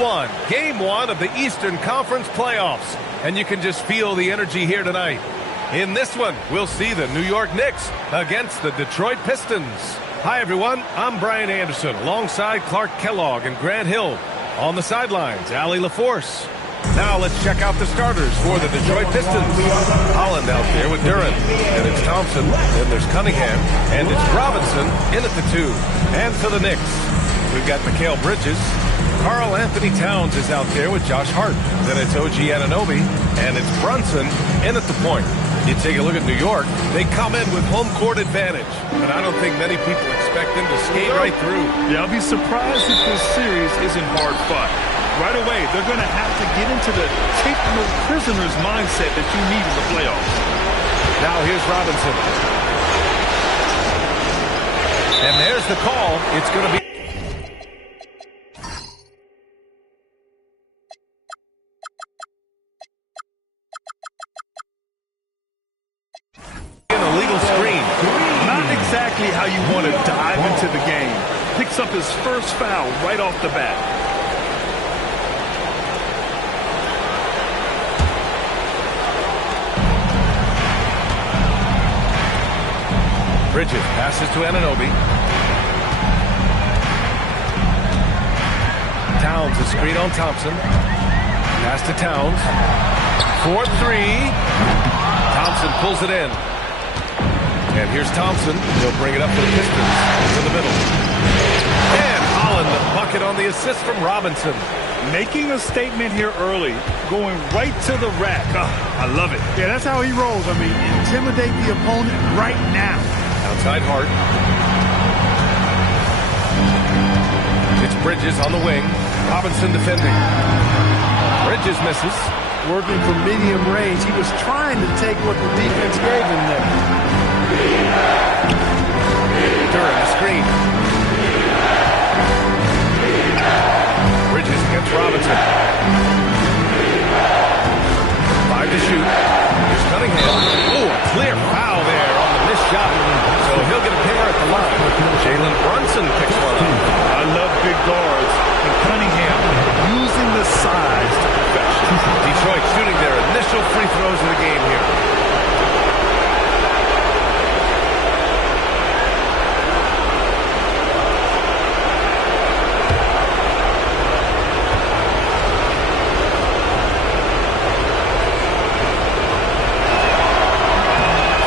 one, game one of the Eastern Conference playoffs. And you can just feel the energy here tonight. In this one, we'll see the New York Knicks against the Detroit Pistons. Hi, everyone. I'm Brian Anderson alongside Clark Kellogg and Grant Hill. On the sidelines, Allie LaForce. Now let's check out the starters for the Detroit Pistons. Holland out there with Duren. And it's Thompson. Then there's Cunningham. And it's Robinson in at the 2. And for the Knicks, we've got Mikal Bridges. Karl Anthony Towns is out there with Josh Hart. Then it's OG Anunoby. And it's Brunson in at the point. You take a look at New York, they come in with home court advantage. But I don't think many people expect them to skate right through. Yeah, I'll be surprised if this series isn't hard fought. Right away, they're going to have to get into the take no prisoners mindset that you need in the playoffs. Now here's Robinson. And there's the call. It's going to be an illegal screen. Not exactly how you want to dive into the game. Picks up his first foul right off the bat. Bridges passes to Anunoby. Towns a screen on Thompson. Pass to Towns. 4-3. Thompson pulls it in. And here's Thompson. He'll bring it up to the Pistons to the middle. And Holland the bucket on the assist from Robinson. Making a statement here early. Going right to the rack. Oh, I love it. Yeah, that's how he rolls. I mean, intimidate the opponent right now. Outside Hart. It's Bridges on the wing. Robinson defending. Bridges misses. Working from medium range. He was trying to take what the defense gave him there. Duren, the screen. Bridges against Robinson. 5 to shoot. Here's Cunningham. Oh, a clear foul there on the missed shot. So he'll get a pair at the line. Jalen Brunson picks one up. I love big guards. And Cunningham using the size to perfection. Detroit shooting their initial free throws of the game here.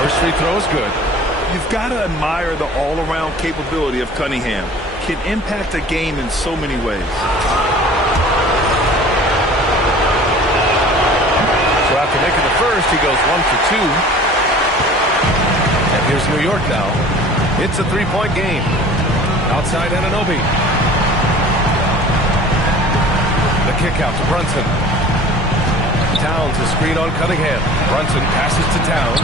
First free throw is good. You've got to admire the all-around capability of Cunningham. Can impact a game in so many ways. So after making the first, he goes 1 for 2. And here's New York now. It's a three-point game. Outside Anunoby. The kick out to Brunson. Towns a screen on Cunningham. Brunson passes to Towns.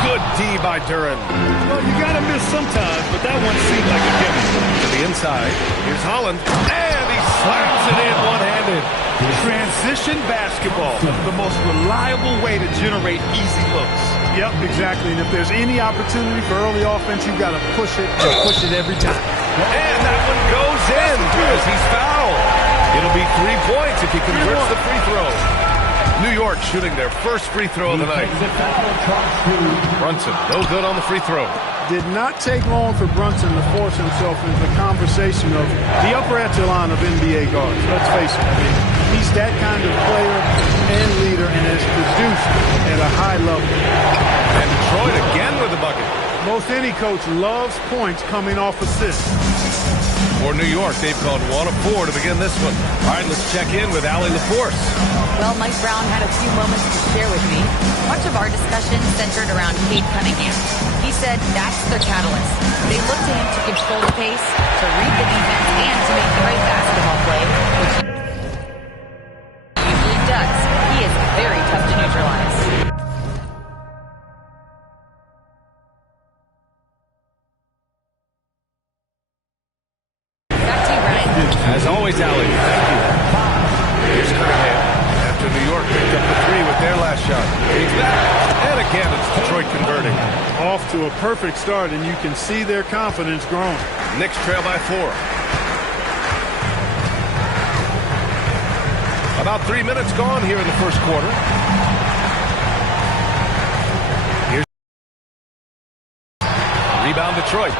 Good D by Duren. Well, you got to miss sometimes, but that one seemed like a given. To the inside. Here's Holland. And he slams it in one-handed. Transition basketball, the most reliable way to generate easy looks. Yep, exactly. And if there's any opportunity for early offense, you've got to push it every time. And that one goes in because he's fouled. It'll be 3 points if he converts the free throw. New York shooting their first free throw of the night. Brunson, no good on the free throw. Did not take long for Brunson to force himself into the conversation of the upper echelon of NBA guards. Let's face it, he's that kind of player and leader and has produced at a high level. And Detroit again with the bucket. Most any coach loves points coming off assists. For New York, they've gone 1 of 4 to begin this one. All right, let's check in with Allie LaForce. Well, Mike Brown had a few moments to share with me. Much of our discussion centered around Cade Cunningham. He said that's their catalyst. They look to him to control the pace, to read the defense, and to make the right basketball play, which he usually does. He is very tough to neutralize. Back to you, Brian. As always, Allie, thank you. Here's Cunningham. After New York picked up the 3 with their last shot. He's back. And again, it's Detroit converting. Off to a perfect start, and you can see their confidence growing. Knicks trail by 4. About 3 minutes gone here in the first quarter. Here's rebound Detroit.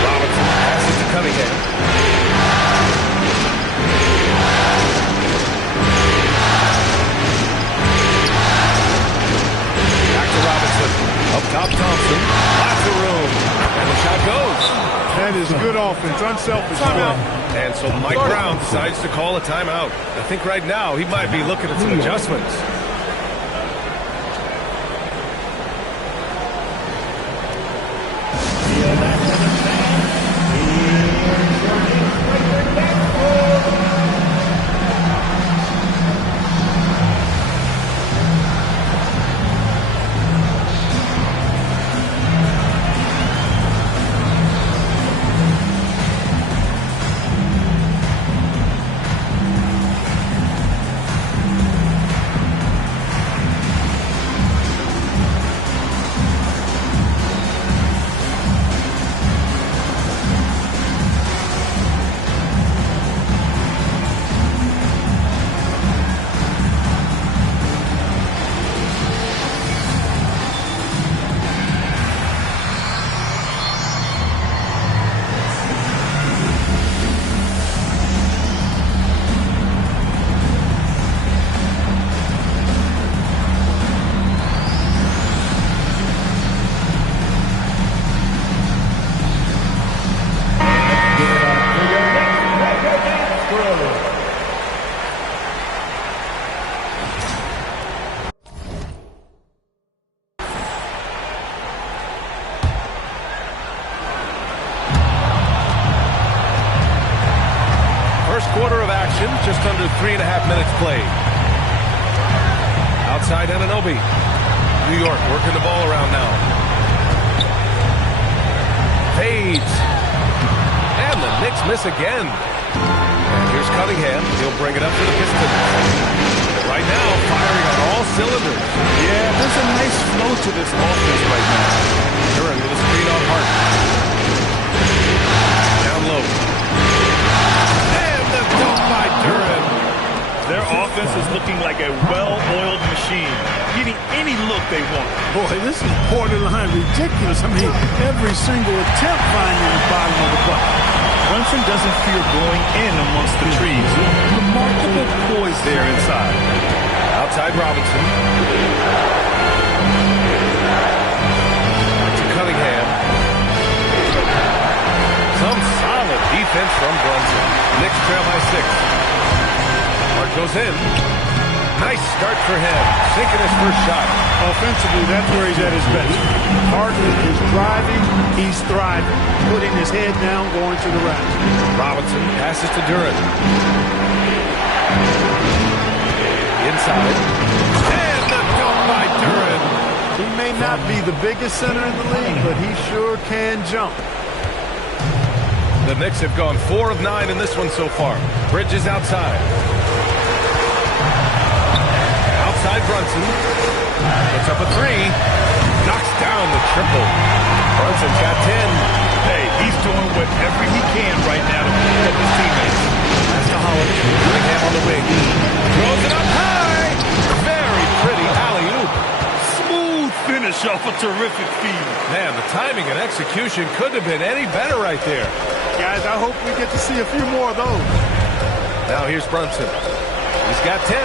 Robinson passes to Cunningham. Back to Robinson. Up top Thompson. Lots of room. And the shot goes. That is good offense. Unselfish play. And so Mike Brown decides to call a timeout. I think right now he might be looking at some adjustments. Quarter of action, just under 3.5 minutes played. Outside Anunoby. New York working the ball around now. Fades. And the Knicks miss again. And here's Cunningham. He'll bring it up to the Pistons. Right now, firing on all cylinders. Yeah, there's a nice flow to this offense right now. Duran with a screen on Hart. Down low. By Duran. Their offense is looking like a well-oiled machine, getting any look they want. Boy, this is borderline ridiculous. I mean, every single attempt finding the bottom of the bucket. Brunson doesn't fear going in amongst the trees. Remarkable poise there inside. Outside Robinson. To Cunningham. Some solid defense from Brunson. Knicks trail by 6. Hart goes in. Nice start for him. Sinking his first shot. Offensively, that's where he's at his best. Hart is driving. He's thriving. Putting his head down, going to the rack. Robinson passes to Duran. Inside. And the dunk by Duran. He may not be the biggest center in the league, but he sure can jump. The Knicks have gone 4 of 9 in this one so far. Bridges outside. Outside Brunson. Puts up a 3. Knocks down the triple. Brunson's got 10. Hey, he's doing whatever he can right now to pick up his teammates. That's to Holland. Cunningham on the wing. Throws it up high. Very pretty alley-oop. Smooth finish off a terrific feed. Man, the timing and execution couldn't have been any better right there. Guys, I hope we get to see a few more of those. Now here's Brunson. He's got 10.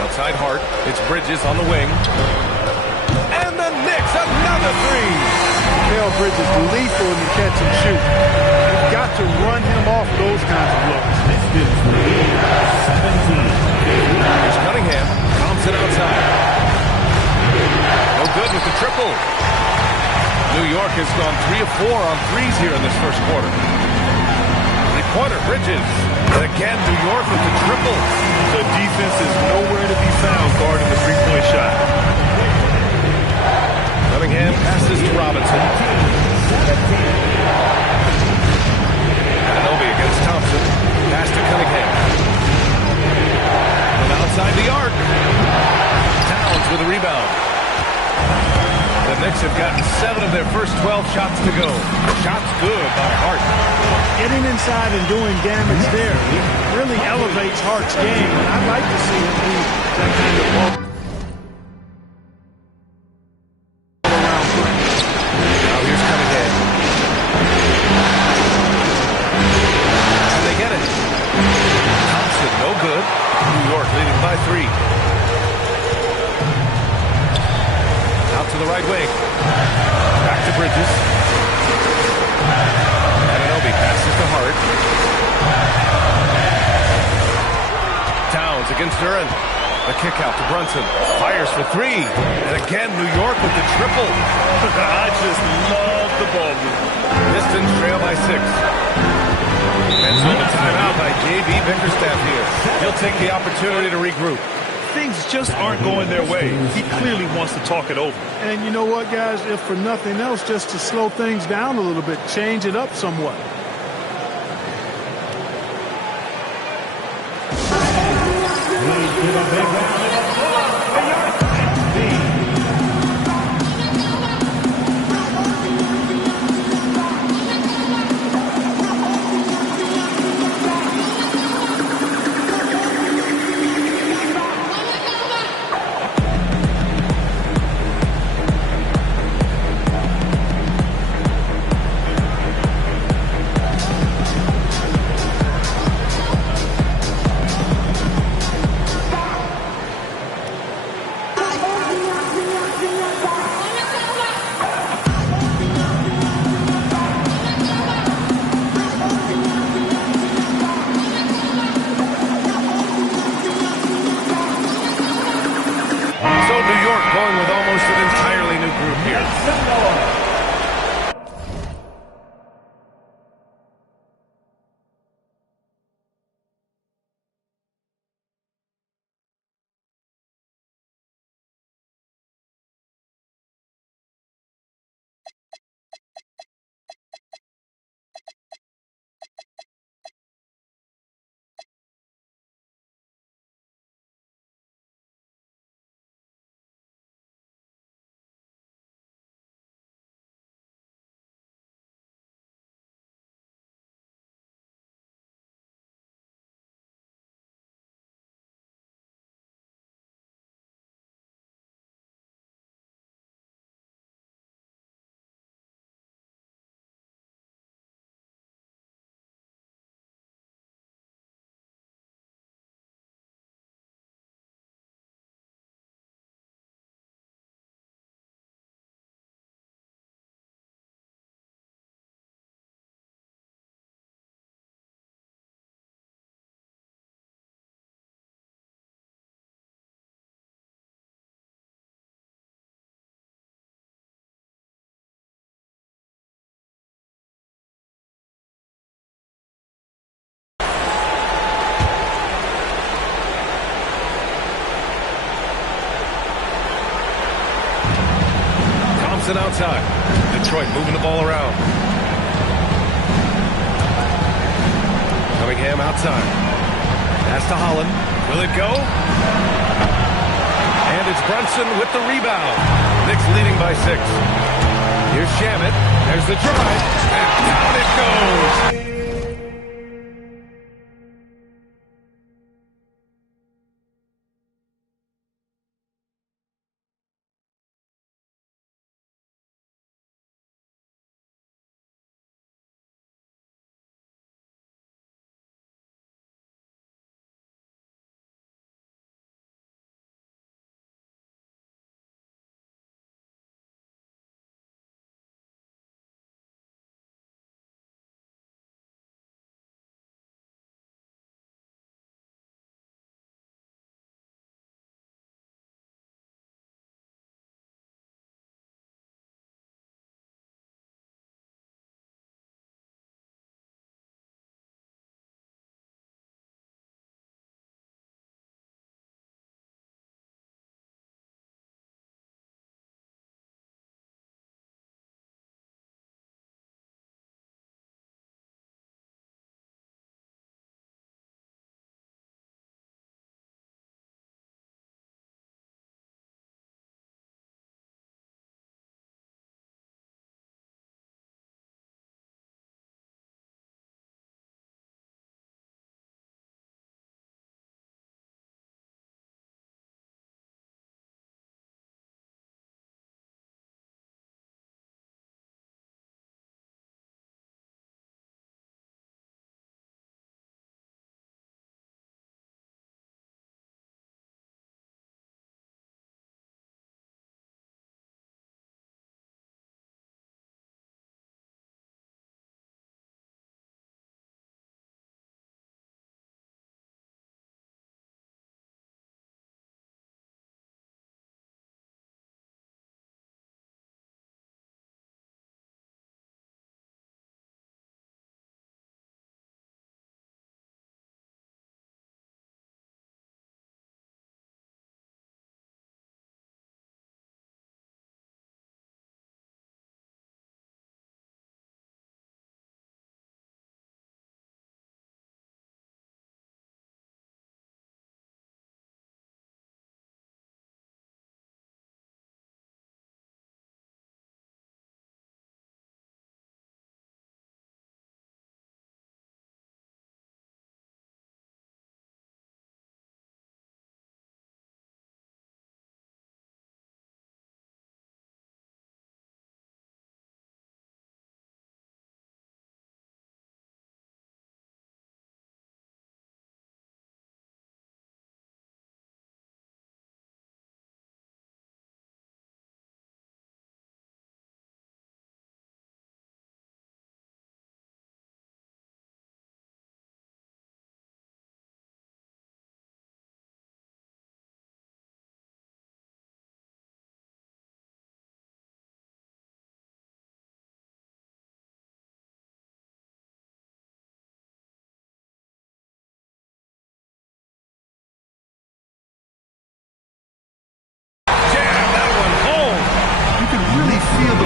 Outside Hart. It's Bridges on the wing. And the Knicks, another 3. Mikal Bridges lethal in the catch and shoot. You've got to run him off those kinds of looks. This is 17. Here's Cunningham. Thompson outside. No good with the triple. New York has gone 3 of 4 on threes here in this first quarter. Three-pointer, Bridges. And again, New York with the triple. The defense is nowhere to be found guarding the three-point shot. Cunningham passes to Robinson. Anunoby against Thompson. Pass to Cunningham. From outside the arc. Towns with a rebound. The Knicks have gotten 7 of their first 12 shots to go. Shots good by Hart. getting inside and doing damage there. He really elevates Hart's game, and I'd like to see him do that kind of ball around play. Now here's Cunningham. And they get it. Thompson, no good. New York leading by 3. Out to the right wing. Back to Bridges. Anunoby passes to Hart. Towns against Duran. The kick out to Brunson. Fires for 3. And again, New York with the triple. I just love the ball movement. Pistons trail by 6. And so the timeout by J.B. Bickerstaff here. He'll take the opportunity to regroup. Things just aren't going their way. He clearly wants to talk it over. And you know what, guys? If for nothing else, just to slow things down a little bit, change it up somewhat. Please give a big round of applause for your next team. Going with almost an entirely new group here. Thompson outside. Detroit moving the ball around. Cunningham outside. Pass to Holland. Will it go? And it's Brunson with the rebound. Knicks leading by 6. Here's Shamet. There's the drive. And down it goes.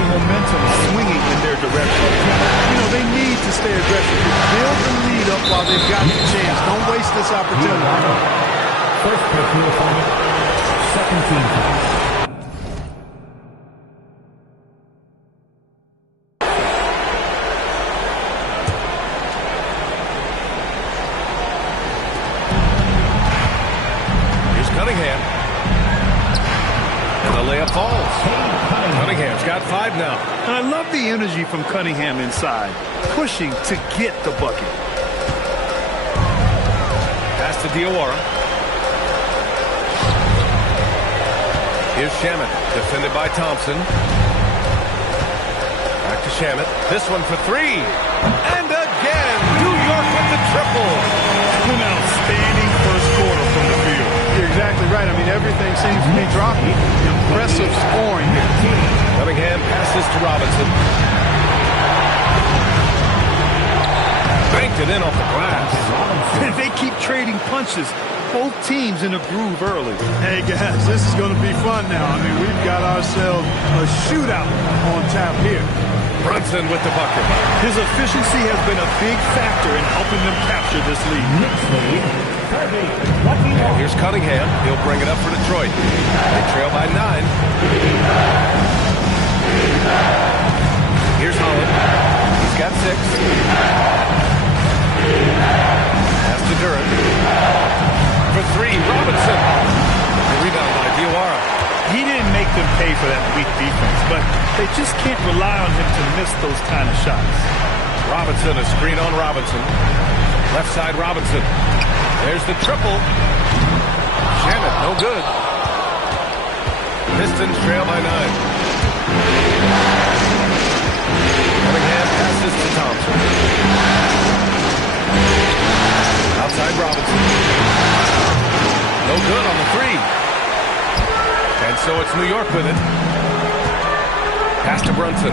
momentum swinging in their direction. You know, they need to stay aggressive. Build the lead up while they've got the chance. Don't waste this opportunity. First personal opponent, second team foul. Cunningham. And the layup falls. Cunningham's got 5 now. And I love the energy from Cunningham inside, pushing to get the bucket. Pass to Diawara. Here's Shamet, defended by Thompson. Back to Shamet. This one for 3. And again, New York with the triple. An outstanding first quarter from the field. You're exactly right. I mean, everything seems to be dropping. Impressive scoring here. Cunningham passes to Robinson. Banked it in off the glass. And they keep trading punches. Both teams in a groove early. Hey, guys, this is going to be fun now. I mean, we've got ourselves a shootout on tap here. Brunson with the bucket. His efficiency has been a big factor in helping them capture this lead. Knicks lead, 30, And here's Cunningham. He'll bring it up for Detroit. They trail by 9. Here's Holland. He's got 6. Pass to Durant. For 3, Robinson. The rebound by Diawara. He didn't make them pay for that weak defense, but they just can't rely on him to miss those kind of shots. Robinson, a screen on Robinson. Left side Robinson. There's the triple. Shamet, no good. Pistons trail by 9. Cunningham passes to Thompson. Outside Robinson. No good on the 3. And so it's New York with it. Pass to Brunson.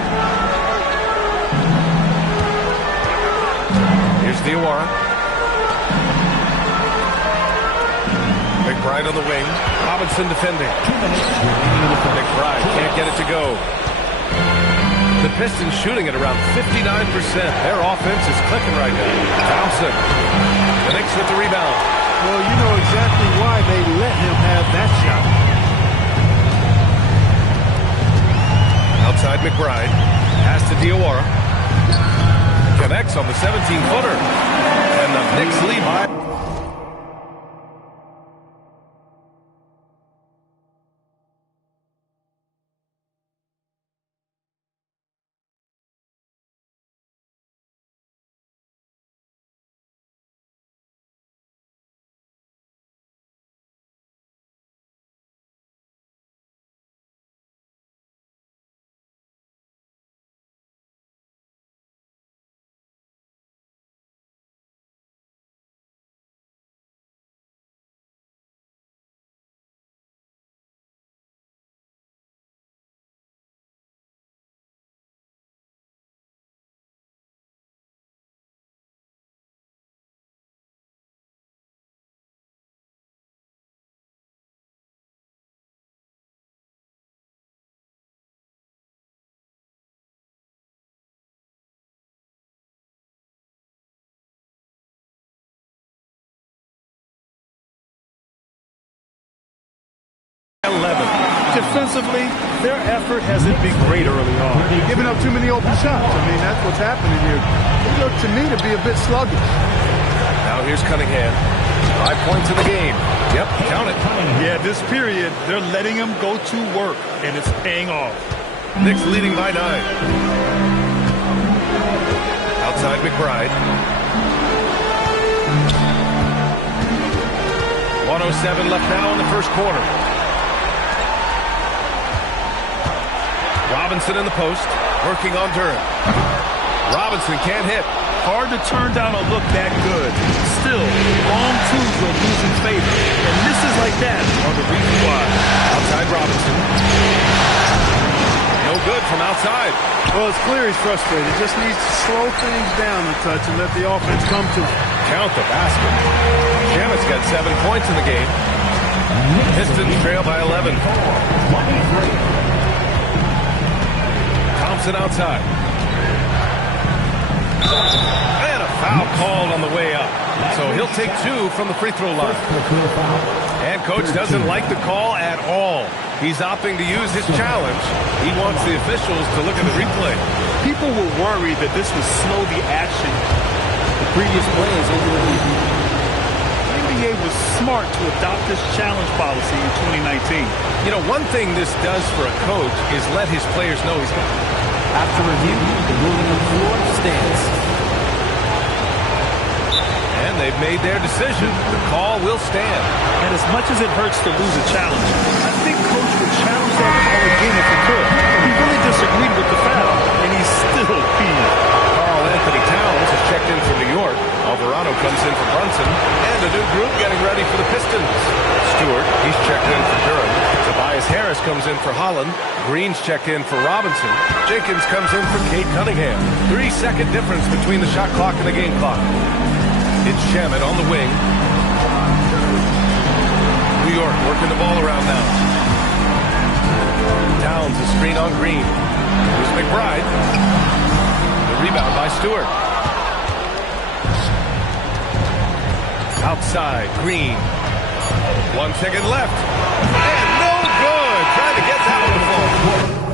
Here's Diawara. McBride on the wing. Robinson defending. McBride can't get it to go. The Pistons shooting at around 59%. Their offense is clicking right now. Thompson. The Knicks with the rebound. Well, you know exactly why they let him have that shot. Outside McBride. Pass to Diawara. Connects on the 17-footer. And the Knicks lead by... Defensively, their effort hasn't been great early on. Giving up too many open shots. I mean, that's what's happening here. It looked to me to be a bit sluggish. Now here's Cunningham. 5 points in the game. Yep, count it. Yeah, this period, they're letting him go to work, and it's paying off. Knicks leading by 9. Outside McBride. 1:07 left now in the first quarter. Robinson in the post, working on Durant. Robinson can't hit. Hard to turn down a look that good. Still, long twos will lose in favor. And misses like that are the reason why. Outside Robinson. No good from outside. Well, it's clear he's frustrated. Just needs to slow things down a touch and let the offense come to him. Count the basket. Shamet's got 7 points in the game. Pistons trail by 11. Robinson outside. And a foul called on the way up. So he'll take 2 from the free throw line. And coach doesn't like the call at all. He's opting to use his challenge. He wants the officials to look at the replay. People were worried that this would slow the action. The previous play is over the lead. The NBA was smart to adopt this challenge policy in 2019. You know, one thing this does for a coach is let his players know he's got it. After review, the ruling on the floor stands. And they've made their decision. The call will stand. And as much as it hurts to lose a challenge, I think coach would challenge that call again if he could. He really disagreed with the foul, and he's still peeved. Karl Anthony Towns has checked in from New York. Alvarado comes in for Brunson. And a new group getting ready for the Pistons. Stewart, he's checked in for Durham. Tobias Harris comes in for Holland. Green's checked in for Robinson. Jenkins comes in for Cade Cunningham. 3-second difference between the shot clock and the game clock. It's Shamet on the wing. New York working the ball around now. Towns a screen on Green. Here's McBride. The rebound by Stewart. Outside, Green. 1 second left. And no good. Trying to get that one to fall.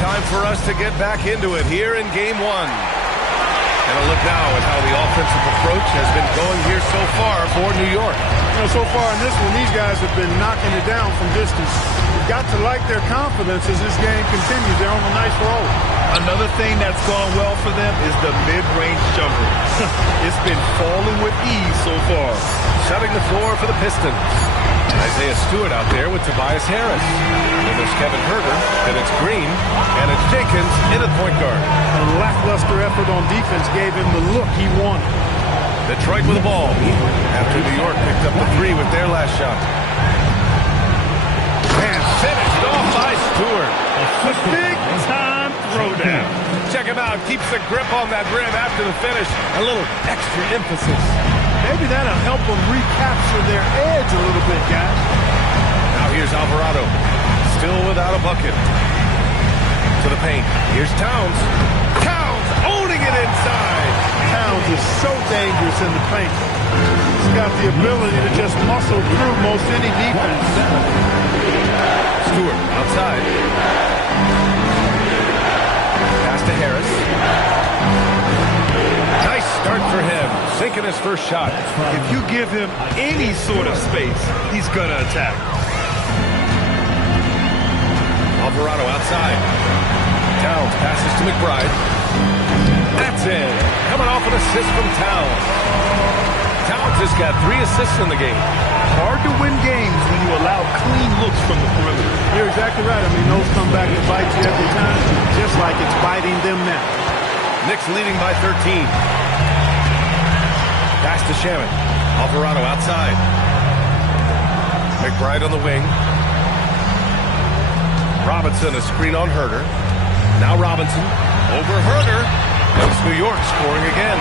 time for us to get back into it here in Game 1. And a look now at how the offensive approach has been going here so far for New York. So far in this one, these guys have been knocking it down from distance. You've got to like their confidence as this game continues. They're on a nice roll. Another thing that's gone well for them is the mid-range jumper. It's been falling with ease so far. Setting the floor for the Pistons. Isaiah Stewart out there with Tobias Harris. Then there's Kevin Huerter, then it's Green, and it's Jenkins in at point guard. A lackluster effort on defense gave him the look he wanted. Detroit with the ball after New York picked up the three with their last shot. And finished off by Stewart. A big-time throwdown. Check him out. Keeps the grip on that rim after the finish. A little extra emphasis. Maybe that'll help them recapture their edge a little bit, guys. Now here's Alvarado. Still without a bucket. To the paint. Here's Towns. Towns owning it inside. Towns is so dangerous in the paint. He's got the ability to just muscle through most any defense. Stewart outside. Pass to Harris. Nice start for him. Sinking his first shot. If you give him any sort of space, he's going to attack. Alvarado outside. Towns passes to McBride. That's in. Coming off an assist from Towns. Towns has got 3 assists in the game. Hard to win games when you allow clean looks from the perimeter. You're exactly right. I mean, those come back to bite you every time, just like it's biting them now. Knicks leading by 13. Pass to Shaman. Alvarado outside. McBride on the wing. Robinson, a screen on Huerter. Now Robinson over Huerter. And it's New York scoring again.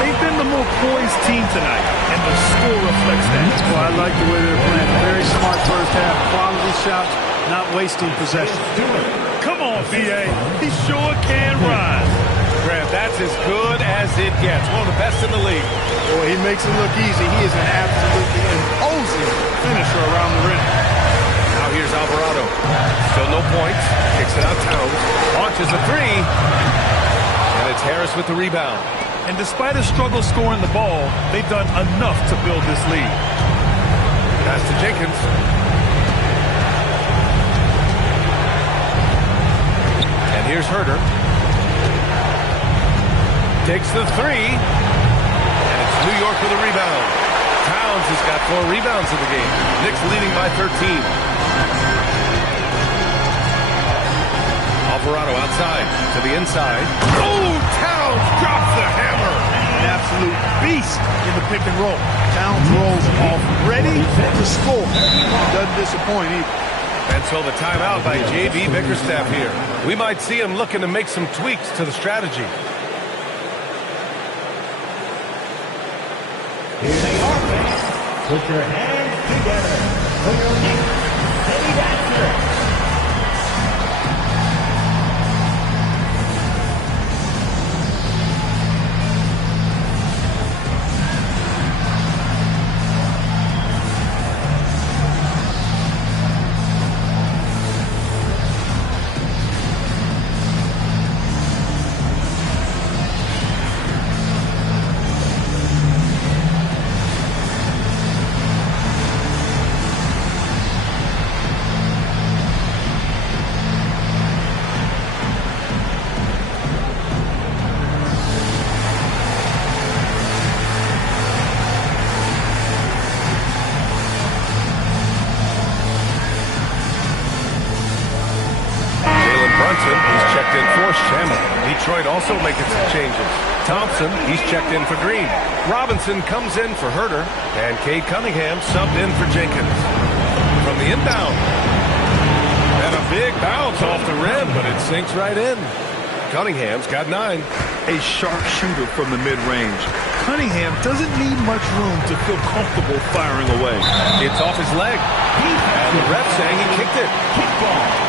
They've been the more poised team tonight, and the score reflects that. Well, I like the way they're playing. Very smart first half. Quality shots, not wasting possession. Come on, B.A. He sure can rise. Grant, that's as good as it gets. One of the best in the league. Boy, he makes it look easy. He is an absolutely imposing finisher around the rim. Now here's Alvarado. Still no points. Kicks it out Towns. Launches a three. And it's Harris with the rebound. And despite a struggle scoring the ball, they've done enough to build this lead. Pass to Jenkins. And here's Huerter. Takes the three. And it's New York with a rebound. Towns has got 4 rebounds in the game. Knicks leading by 13. Alvarado outside to the inside. Oh, Towns drops the hammer. An absolute beast in the pick and roll. Towns rolls off ready to score. Doesn't disappoint either. And so the timeout by J.B. Bickerstaff here. We might see him looking to make some tweaks to the strategy. Here they are, fans. Put your hands together for your Knicks City Dancer. He's checked in for Shaman. Detroit also making some changes. Thompson, he's checked in for Green. Robinson comes in for Huerter. And Cade Cunningham subbed in for Jenkins. From the inbound. And a big bounce off the rim, but it sinks right in. Cunningham's got 9. A sharp shooter from the mid-range. Cunningham doesn't need much room to feel comfortable firing away. It's off his leg. And the ref saying he kicked it. Kickball.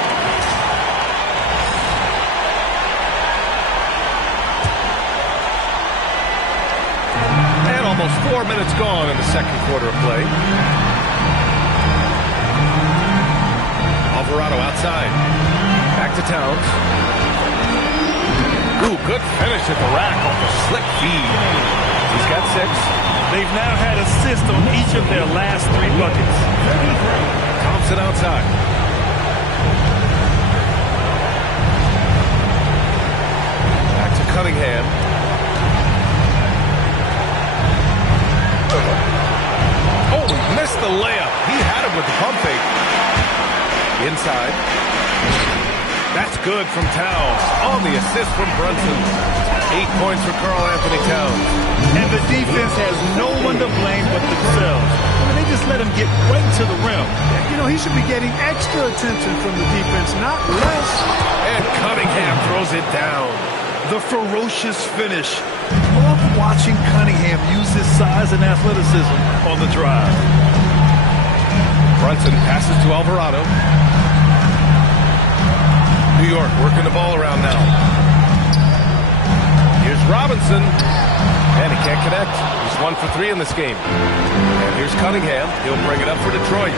Almost 4 minutes gone in the second quarter of play. Alvarado outside. Back Back to Towns. Ooh, good finish at the rack off a slick feed. He's got 6. They've now had assists on each of their last 3 buckets. Thompson outside. Back to Cunningham. Oh, he missed the layup. He had him with the pump fake. Inside. That's good from Towns on the assist from Brunson. 8 points for Karl-Anthony Towns. And the defense has no one to blame but themselves. I mean, they just let him get right to the rim. You know, he should be getting extra attention from the defense, not less. And Cunningham throws it down. The ferocious finish. Love watching Cunningham use his size and athleticism on the drive. Brunson passes to Alvarado. New York working the ball around now. Here's Robinson. And he can't connect. He's 1 for 3 in this game. And here's Cunningham. He'll bring it up for Detroit.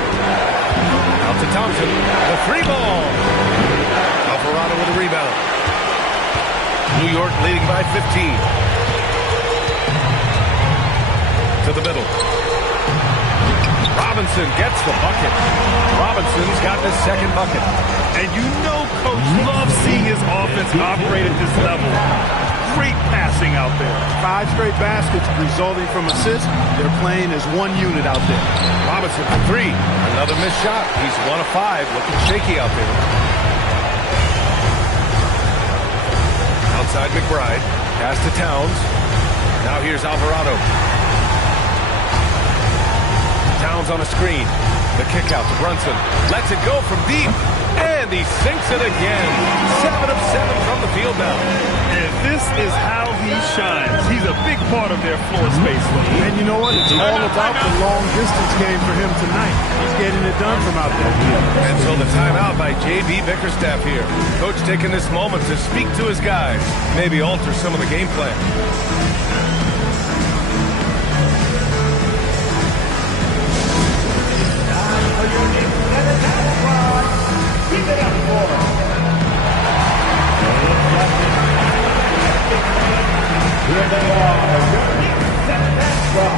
Out to Thompson. The 3-ball. Alvarado with a rebound. New York leading by 15. To the middle. Robinson gets the bucket. Robinson's got his 2nd bucket. And you know Coach loves seeing his offense operate at this level. Great passing out there. 5 straight baskets resulting from assists. They're playing as one unit out there. Robinson for 3. Another missed shot. He's 1 of 5. Looking shaky out there. Outside McBride. Pass to Towns. Now here's Alvarado. Towns on a screen. The kick out to Brunson. Lets it go from deep. And he sinks it again. 7 of 7 from the field now. And this is how he shines. He's a big part of their floor space. And you know what? It's all about the long distance game for him tonight. He's getting it done from out there. And so the timeout by J.B. Bickerstaff here. Coach taking this moment to speak to his guys. Maybe alter some of the game plan. Keep it up for here they are, your Knicks at basketball.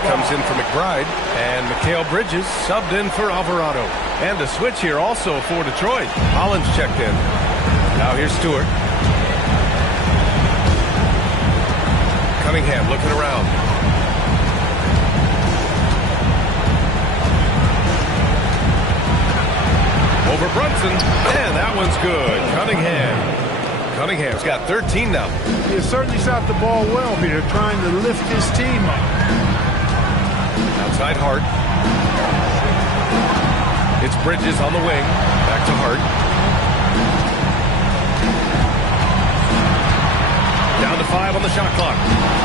Comes in for McBride, and Mikal Bridges subbed in for Alvarado. And a switch here also for Detroit. Hollins checked in. Now here's Stewart. Cunningham looking around. Over Brunson, and that one's good. Cunningham's got 13 now. He has certainly shot the ball well here, trying to lift his team up. Outside Hart. It's Bridges on the wing. Back to Hart. Down to 5 on the shot clock.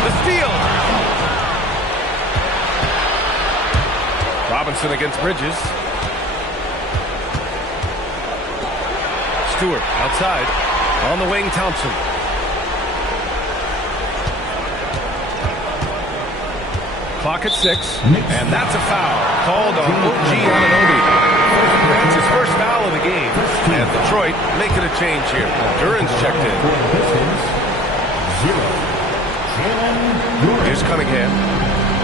The steal. Robinson against Bridges. Stewart outside. On the wing, Thompson. Clock at 6, and that's a foul called on OG Anunoby. That's his first foul of the game, and Detroit making a change here. Duran's checked in. Here's Cunningham.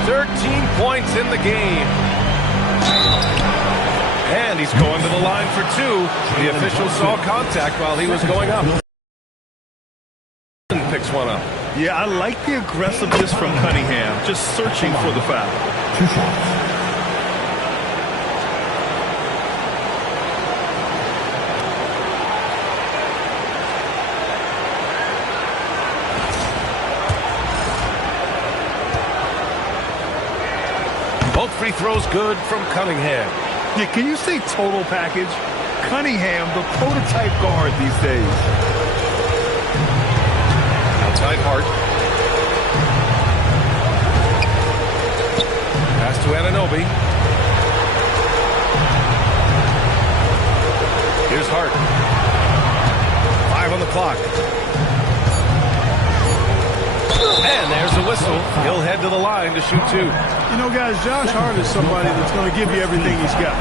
13 points in the game. And he's going to the line for 2. The official saw contact while he was going up. Picks one up. Yeah, I like the aggressiveness from Cunningham, just searching for the foul. 2 shots. 2 Both free throws good from Cunningham. Yeah, can you say total package? Cunningham, the prototype guard these days. Outside Hart. Pass to Anunoby. Here's Hart. 5 on the clock. And there's the whistle. He'll head to the line to shoot 2. You know, guys, Josh Hart is somebody that's going to give you everything he's got.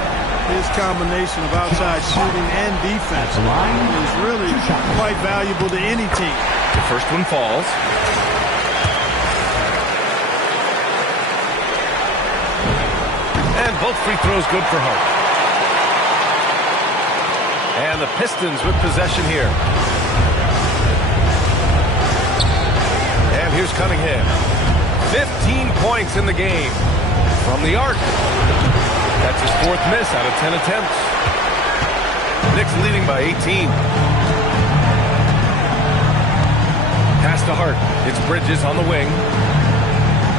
His combination of outside shooting and defense is really quite valuable to any team. The first one falls. And both free throws good for Hart. And the Pistons with possession here. And here's Cunningham. 15 points in the game from the arc. That's his 4th miss out of 10 attempts. Knicks leading by 18. Pass to Hart. It's Bridges on the wing.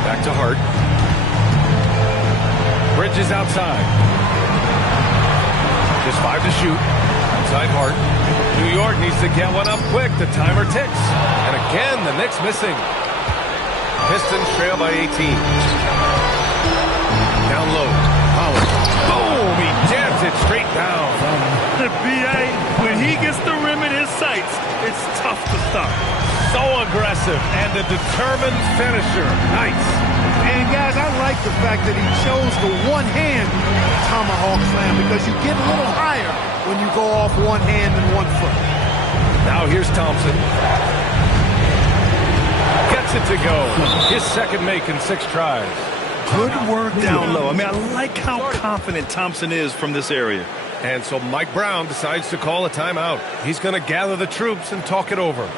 Back to Hart. Bridges outside. Just 5 to shoot. Outside Hart. New York needs to get one up quick. The timer ticks. And again, the Knicks missing. Pistons trail by 18. Down low. Holland. Boom! He jams it straight down. The BA, when he gets the rim in his sights, it's tough to stop. So aggressive and a determined finisher. Nice. And, guys, I like the fact that he chose the one-hand tomahawk slam because you get a little higher when you go off one hand and 1 foot. Now here's Thompson. Gets it to go. His second make in 6 tries. Good work down low. I mean, I like how confident Thompson is from this area. And so Mike Brown decides to call a timeout. He's going to gather the troops and talk it over.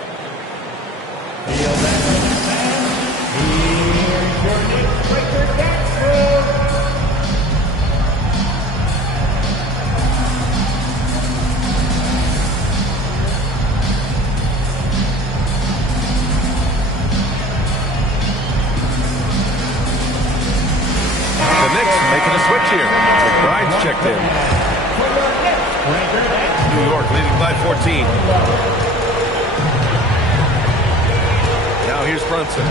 Making a switch here. McBride's checked in. New York leading by 14. Now here's Brunson.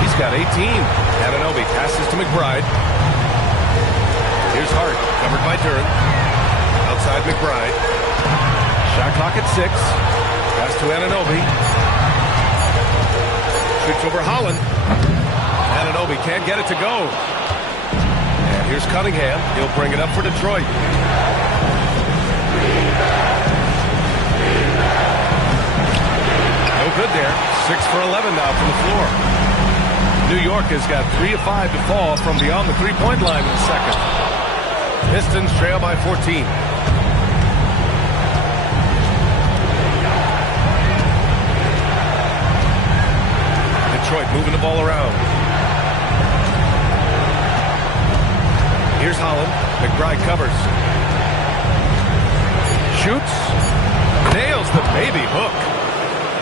He's got 18. Anunoby passes to McBride. Here's Hart, covered by Duren. Outside McBride. Shot clock at 6. Pass to Anunoby. Shoots over Holland. Anunoby can't get it to go. Here's Cunningham. He'll bring it up for Detroit. No good there. 6 for 11 now from the floor. New York has got 3 of 5 to fall from beyond the three-point line in the second. Pistons trail by 14. Detroit moving the ball around. Here's Holland. McBride covers. Shoots. Nails the baby hook.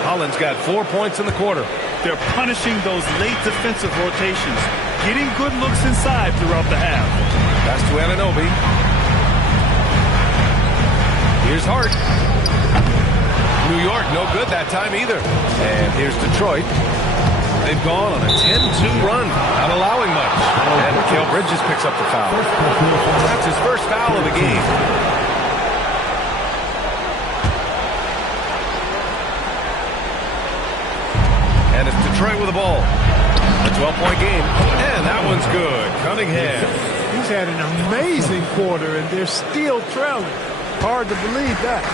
Holland's got 4 points in the quarter. They're punishing those late defensive rotations, getting good looks inside throughout the half. Pass to Anunoby. Here's Hart. New York, no good that time either. And here's Detroit. They've gone on a 10-2 run, not allowing much. And Mikal Bridges picks up the foul. That's his first foul of the game. And it's Detroit with the ball. A 12-point game. And that one's good. Cunningham. He's had an amazing quarter, and they're still trailing. Hard to believe that.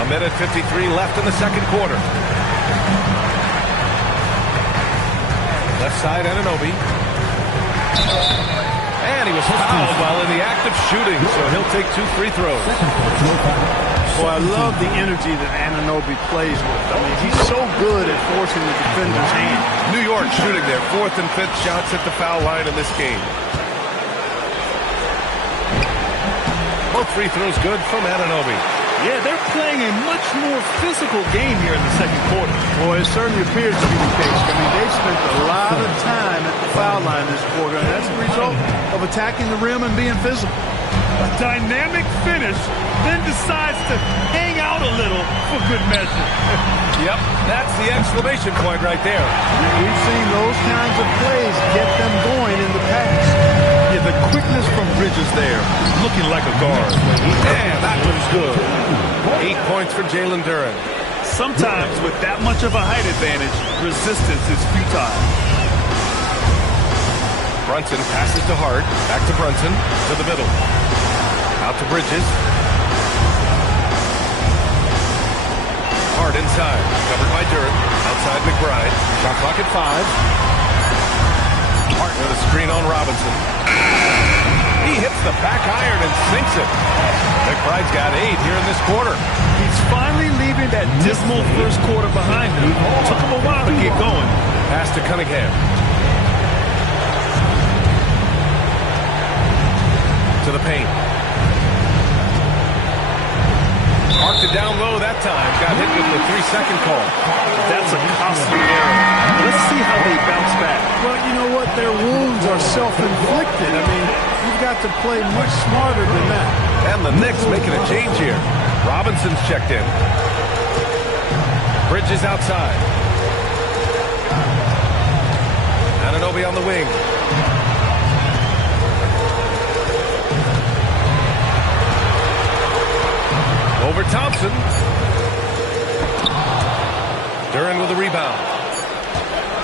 A minute 53 left in the second quarter. Left side, Anunoby. And he was fouled while in the act of shooting, so he'll take 2 free throws. Boy, I love the energy that Anunoby plays with. I mean, he's so good at forcing the defender's hand. New York shooting their 4th and 5th shots at the foul line in this game. Both free throws good from Anunoby. Yeah, they're playing a much more physical game here in the second quarter. Boy, it certainly appears to be the case. I mean, they've spent a lot of time at the foul line this quarter, and that's the result of attacking the rim and being physical. A dynamic finish, then decides to hang out a little for good measure. Yep, that's the exclamation point right there. We've seen those kinds of plays get them going in the past. Yeah, the quickness from Bridges there, looking like a guard. Yeah, that was good. 8 points for Jalen Duren. Sometimes with that much of a height advantage, resistance is futile. Brunson passes to Hart. Back to Brunson. To the middle. Out to Bridges. Hart inside. Covered by Duren. Outside McBride. Shot clock at 5. Hart with a screen on Robinson. He hits the back iron and sinks it. McBride's got 8 here in this quarter. He's finally leaving that dismal first quarter behind him. Took him a while to get going. Pass to Cunningham. To the paint. Marked it down low that time. Got hit with the 3-second call. That's a costly error. Let's see how they bounce back. Well, you know what? Their wounds are self-inflicted. I mean, you've got to play much smarter than that. And the Knicks making a change here. Robinson's checked in. Bridges outside. Anunoby on the wing. Over Thompson. Duren with a rebound.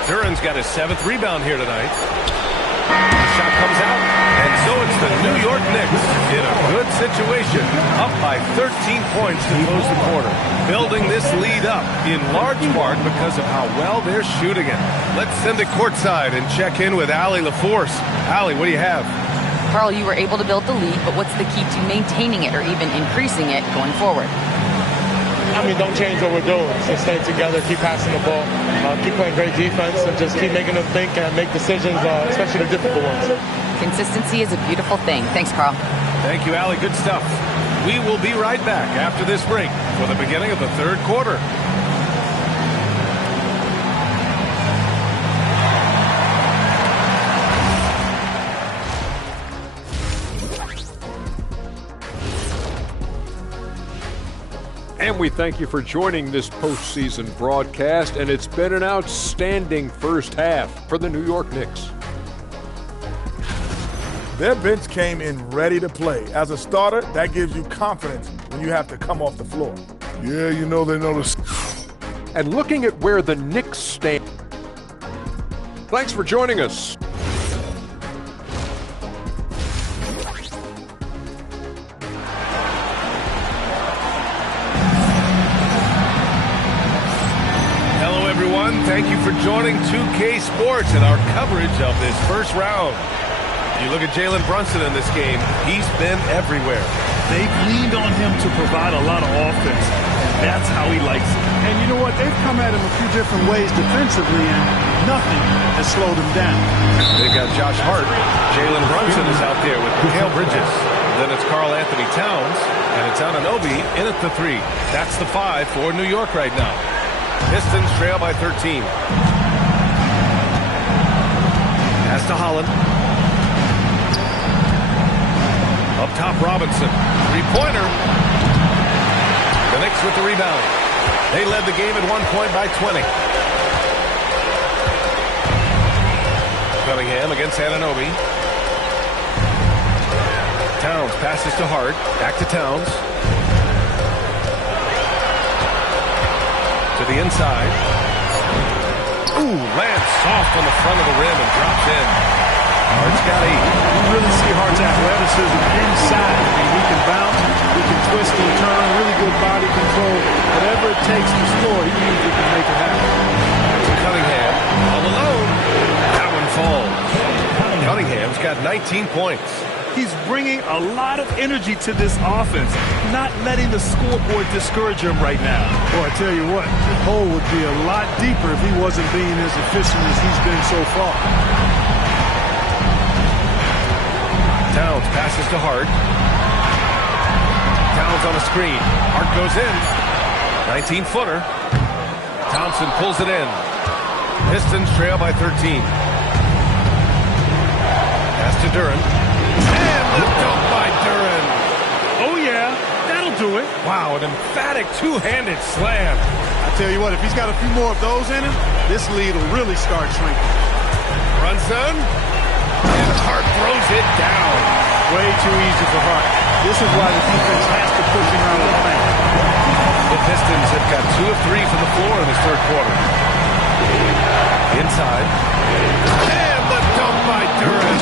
Duren's got his 7th rebound here tonight. The shot comes out, and so it's the New York Knicks in a good situation, up by 13 points to close the quarter. Building this lead up in large part because of how well they're shooting it. Let's send it courtside and check in with Allie LaForce. Allie, what do you have? Carl, you were able to build the lead, but what's the key to maintaining it or even increasing it going forward? I mean, don't change what we're doing. Just stay together, keep passing the ball, keep playing great defense, and just keep making them think and make decisions, especially the difficult ones. Consistency is a beautiful thing. Thanks, Carl. Thank you, Allie. Good stuff. We will be right back after this break for the beginning of the third quarter. And we thank you for joining this postseason broadcast, and it's been an outstanding first half for the New York Knicks. Their bench came in ready to play. As a starter, that gives you confidence when you have to come off the floor. Yeah, you know they know this. And looking at where the Knicks stand. Thanks for joining us. Thank you for joining 2K Sports and our coverage of this first round. You look at Jalen Brunson in this game, he's been everywhere. They've leaned on him to provide a lot of offense, and that's how he likes it. And you know what? They've come at him a few different ways defensively, and nothing has slowed him down. They've got Josh Hart. Jalen Brunson is out there with Mikal Bridges. Then it's Karl Anthony Towns, and it's Anunoby in at the 3. That's the 5 for New York right now. Pistons trail by 13. Pass to Holland. Up top, Robinson. Three-pointer. The Knicks with the rebound. They led the game at 1 point by 20. Cunningham against Anunoby. Towns passes to Hart. Back to Towns. To the inside. Ooh, lands soft on the front of the rim and drops in. Hart's got 8. You really see Hart's athleticism inside. I mean, he can bounce, he can twist and turn, really good body control. Whatever it takes to score, he usually can make it happen. To Cunningham, all alone. That one falls. Cunningham's got 19 points. He's bringing a lot of energy to this offense, not letting the scoreboard discourage him right now. Boy, I tell you what, the hole would be a lot deeper if he wasn't being as efficient as he's been so far. Towns passes to Hart. Towns on a screen. Hart goes in. 19-footer. Thompson pulls it in. Pistons trail by 13. Pass to Duren. And the dunk by Duren. Oh, yeah. That'll do it. Wow, an emphatic two-handed slam. I tell you what, if he's got a few more of those in him, this lead will really start shrinking. Brunson. And Hart throws it down. Way too easy for Hart. This is why the defense has to push him out of the paint. The Pistons have got 2 of 3 from the floor in this third quarter. Inside. And the dunk by Duren.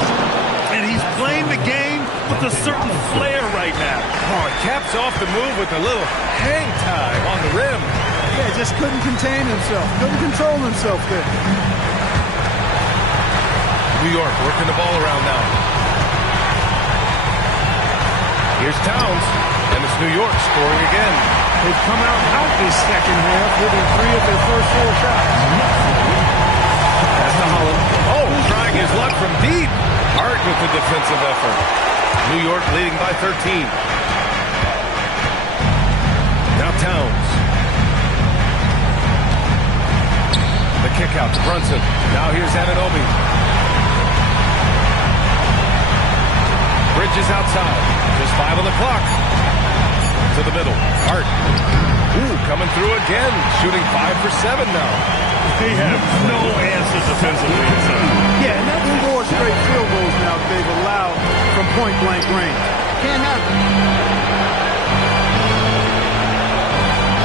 And he's playing the game with a certain flair right now. Oh, he caps off the move with a little hang time on the rim. Yeah, just couldn't contain himself. Couldn't control himself there. New York working the ball around now. Here's Towns. And it's New York scoring again. They've come out this second half, hitting 3 of their first 4 shots. That's to Holland. Oh, trying his luck from deep. Hart with the defensive effort. New York leading by 13. Now Towns. The kick out to Brunson. Now here's Anunoby. Bridges outside. Just 5 on the clock. To the middle. Hart. Ooh, coming through again. Shooting 5 for 7 now. They have no answer defensively. Yeah, and that's 4 straight field goals now that they've allowed from point-blank range. Can't happen.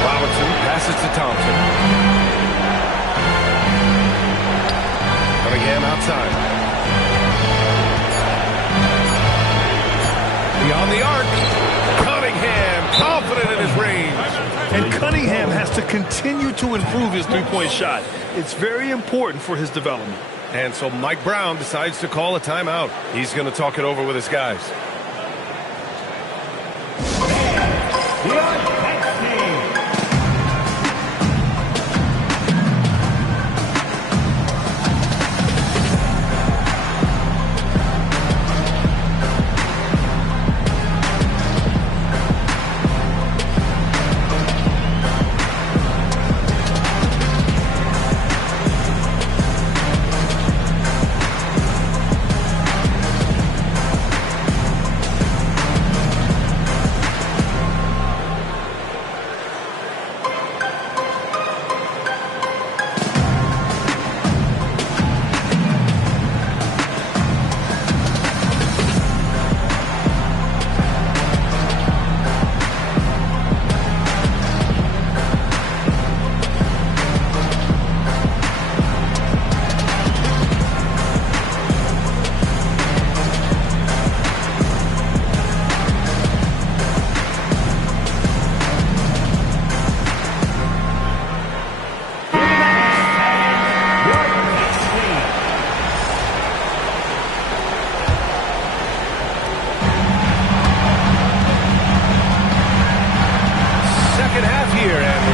Robinson passes to Thompson. Cunningham outside. Beyond the arc. Cunningham confident in his range. And Cunningham has to continue to improve his three-point shot. It's very important for his development. And so Mike Brown decides to call a timeout. He's going to talk it over with his guys.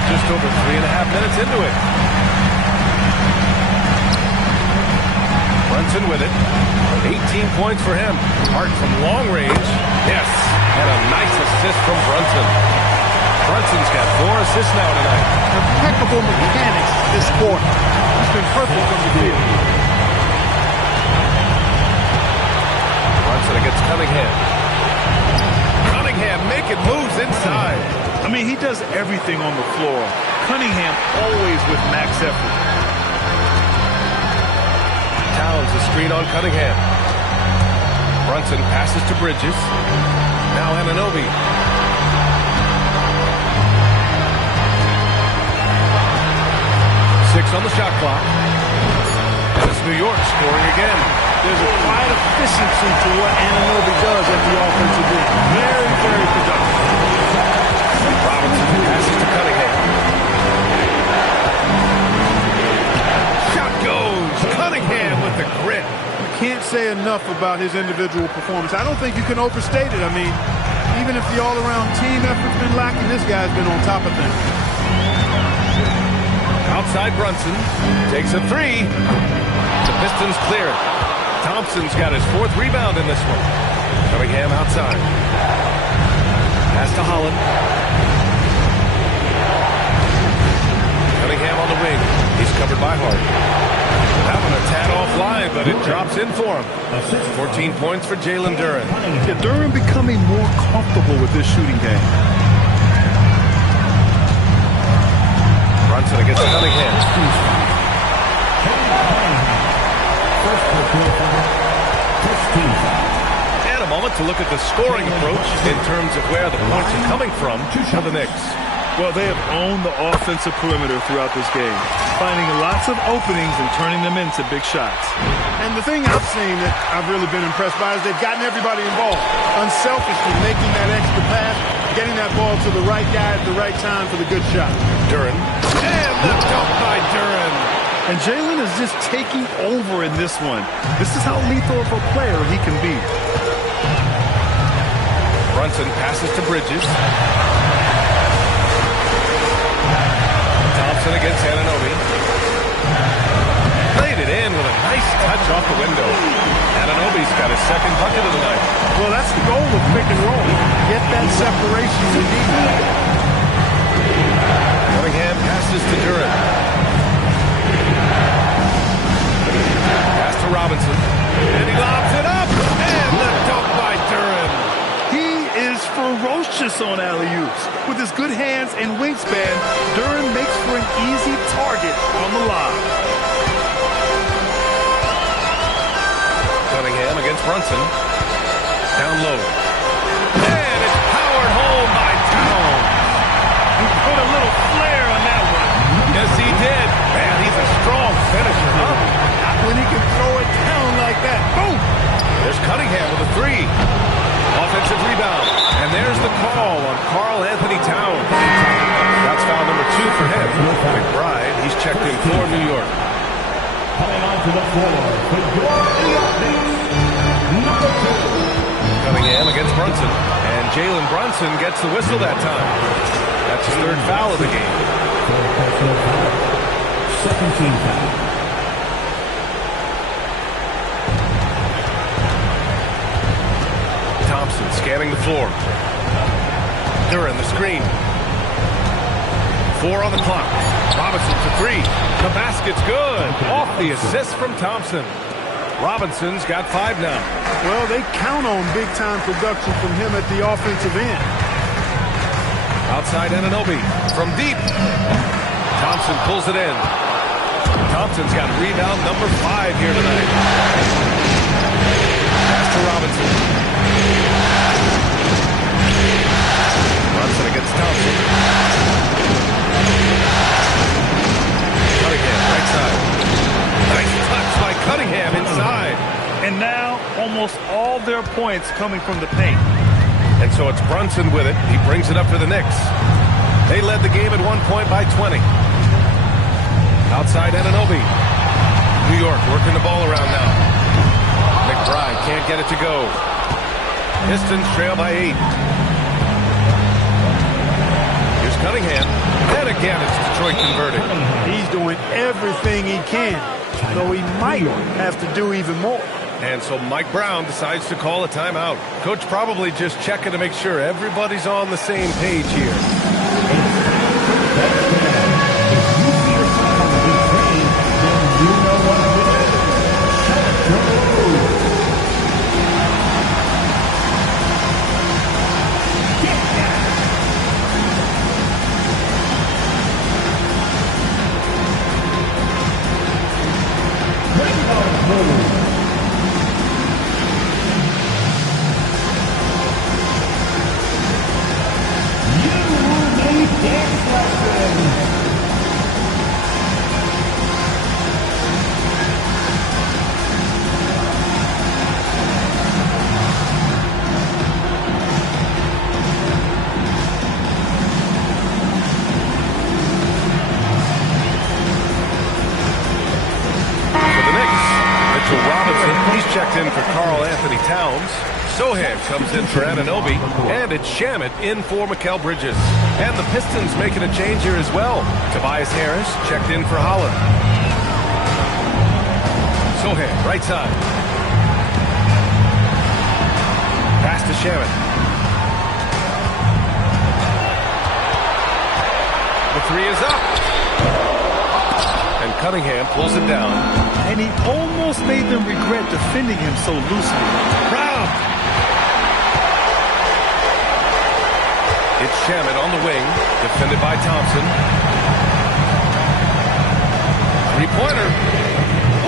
Just over 3.5 minutes into it. Brunson with it. 18 points for him. Hart from long range. Yes. And a nice assist from Brunson. Brunson's got 4 assists now tonight. Impeccable mechanics this quarter. He's been perfect from the field. Brunson against Cunningham. Cunningham making moves inside. I mean, he does everything on the floor. Cunningham always with max effort. Towns a screen on Cunningham. Brunson passes to Bridges. Now Anunoby. Six on the shot clock. And it's New York scoring again. There's a quiet efficiency to what Anunoby does at the offensive end. Very, very productive. Robinson passes to Cunningham. Shot goes. Cunningham with the grit. You can't say enough about his individual performance. I don't think you can overstate it. I mean, even if the all-around team effort's been lacking, this guy's been on top of things. Outside Brunson. Takes a 3. The Pistons clear it. Thompson's got his 4th rebound in this one. Cunningham outside. Pass to Holland. Cunningham on the wing. He's covered by Hart. That one a tad offline, but it drops in for him. 14 points for Jalen Duren. Yeah, Duren becoming more comfortable with this shooting game. Brunson against Cunningham. And a moment to look at the scoring approach in terms of where the points are coming from for the Knicks. Well, they have owned the offensive perimeter throughout this game, finding lots of openings and turning them into big shots. And the thing I've seen that I've really been impressed by is they've gotten everybody involved. Unselfishly making that extra pass, getting that ball to the right guy at the right time for the good shot. Duren. And the dunk by Duren. And Jalen is just taking over in this one. This is how lethal of a player he can be. Brunson passes to Bridges. Thompson against Anunoby. Played it in with a nice touch off the window. Anunoby's got his second bucket of the night. Well, that's the goal of pick and roll. Get that separation you need. Cunningham passes to Duren. Pass to Robinson. And he lobs it up. And the dunk by Duren. He is ferocious on alley-oops. With his good hands and wingspan, Duren makes for an easy target on the lob. Cunningham against Brunson. Down low. And it's powered home by Towns. He put a little flair on that one. Yes, he did. Man, he's a strong finisher, huh? Not when he can throw it down like that. Boom! There's Cunningham with a three. Offensive rebound. And there's the call on Karl Anthony Towns. That's foul number 2 for him. McBride, he's checked in for New York. Coming onto the floor for your New York Knicks, number 2. Cunningham against Brunson. And Jalen Brunson gets the whistle that time. That's his third foul of the game. Second team foul. Thompson scanning the floor. Duren the screen. 4 on the clock. Robinson for 3. The basket's good. Off the assist from Thompson. Robinson's got 5 now. Well, they count on big-time production from him at the offensive end. Outside Anunoby from deep. Thompson pulls it in. Thompson's got rebound number 5 here tonight. Pass to Robinson. Brunson against Thompson. Cunningham, right side. Nice touch by Cunningham inside. And now, almost all their points coming from the paint. And so it's Brunson with it. He brings it up for the Knicks. They led the game at 1 point by 20. Outside Anunoby. New York working the ball around now. McBride can't get it to go. Pistons trail by 8. Here's Cunningham. And again, it's Detroit converting. He's doing everything he can, though he might have to do even more. And so Mike Brown decides to call a timeout. Coach probably just checking to make sure everybody's on the same page here. Checked in for Karl Anthony Towns. Sohan comes in for Anunoby. And it's Shamet in for Mikal Bridges. And the Pistons making a change here as well. Tobias Harris checked in for Holland. Sohan, right side. Pass to Shamet. three is up. And Cunningham pulls it down. And he almost made them regret defending him so loosely. Brown. It's Shamet on the wing, defended by Thompson. Three-pointer.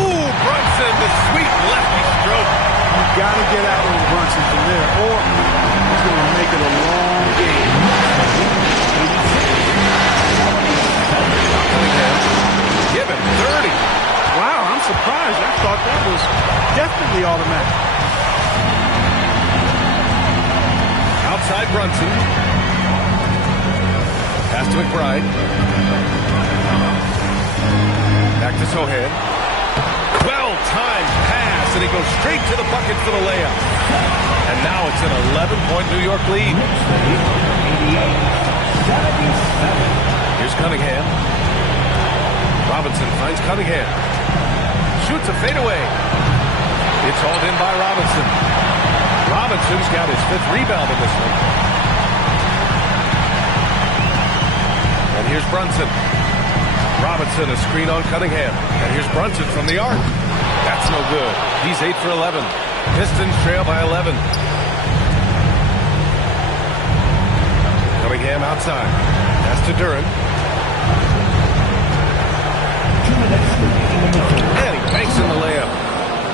Ooh, Brunson, the sweet lefty stroke. You got to get out on Brunson from there, or he's going to make it a long game. Give him 30. Wow, I'm surprised. I thought that was definitely automatic. Outside Brunson. Pass to McBride. Back to Sohan. Well-timed pass, and he goes straight to the bucket for the layup. And now it's an 11-point New York lead. Here's Cunningham. Robinson finds Cunningham. Shoots a fadeaway. It's hauled in by Robinson. Robinson's got his 5th rebound in this one. And here's Brunson. Robinson, a screen on Cunningham. And here's Brunson from the arc. That's no good. He's 8 for 11. Pistons trail by 11. Cunningham outside. Pass to Duren. And he banks in the layup.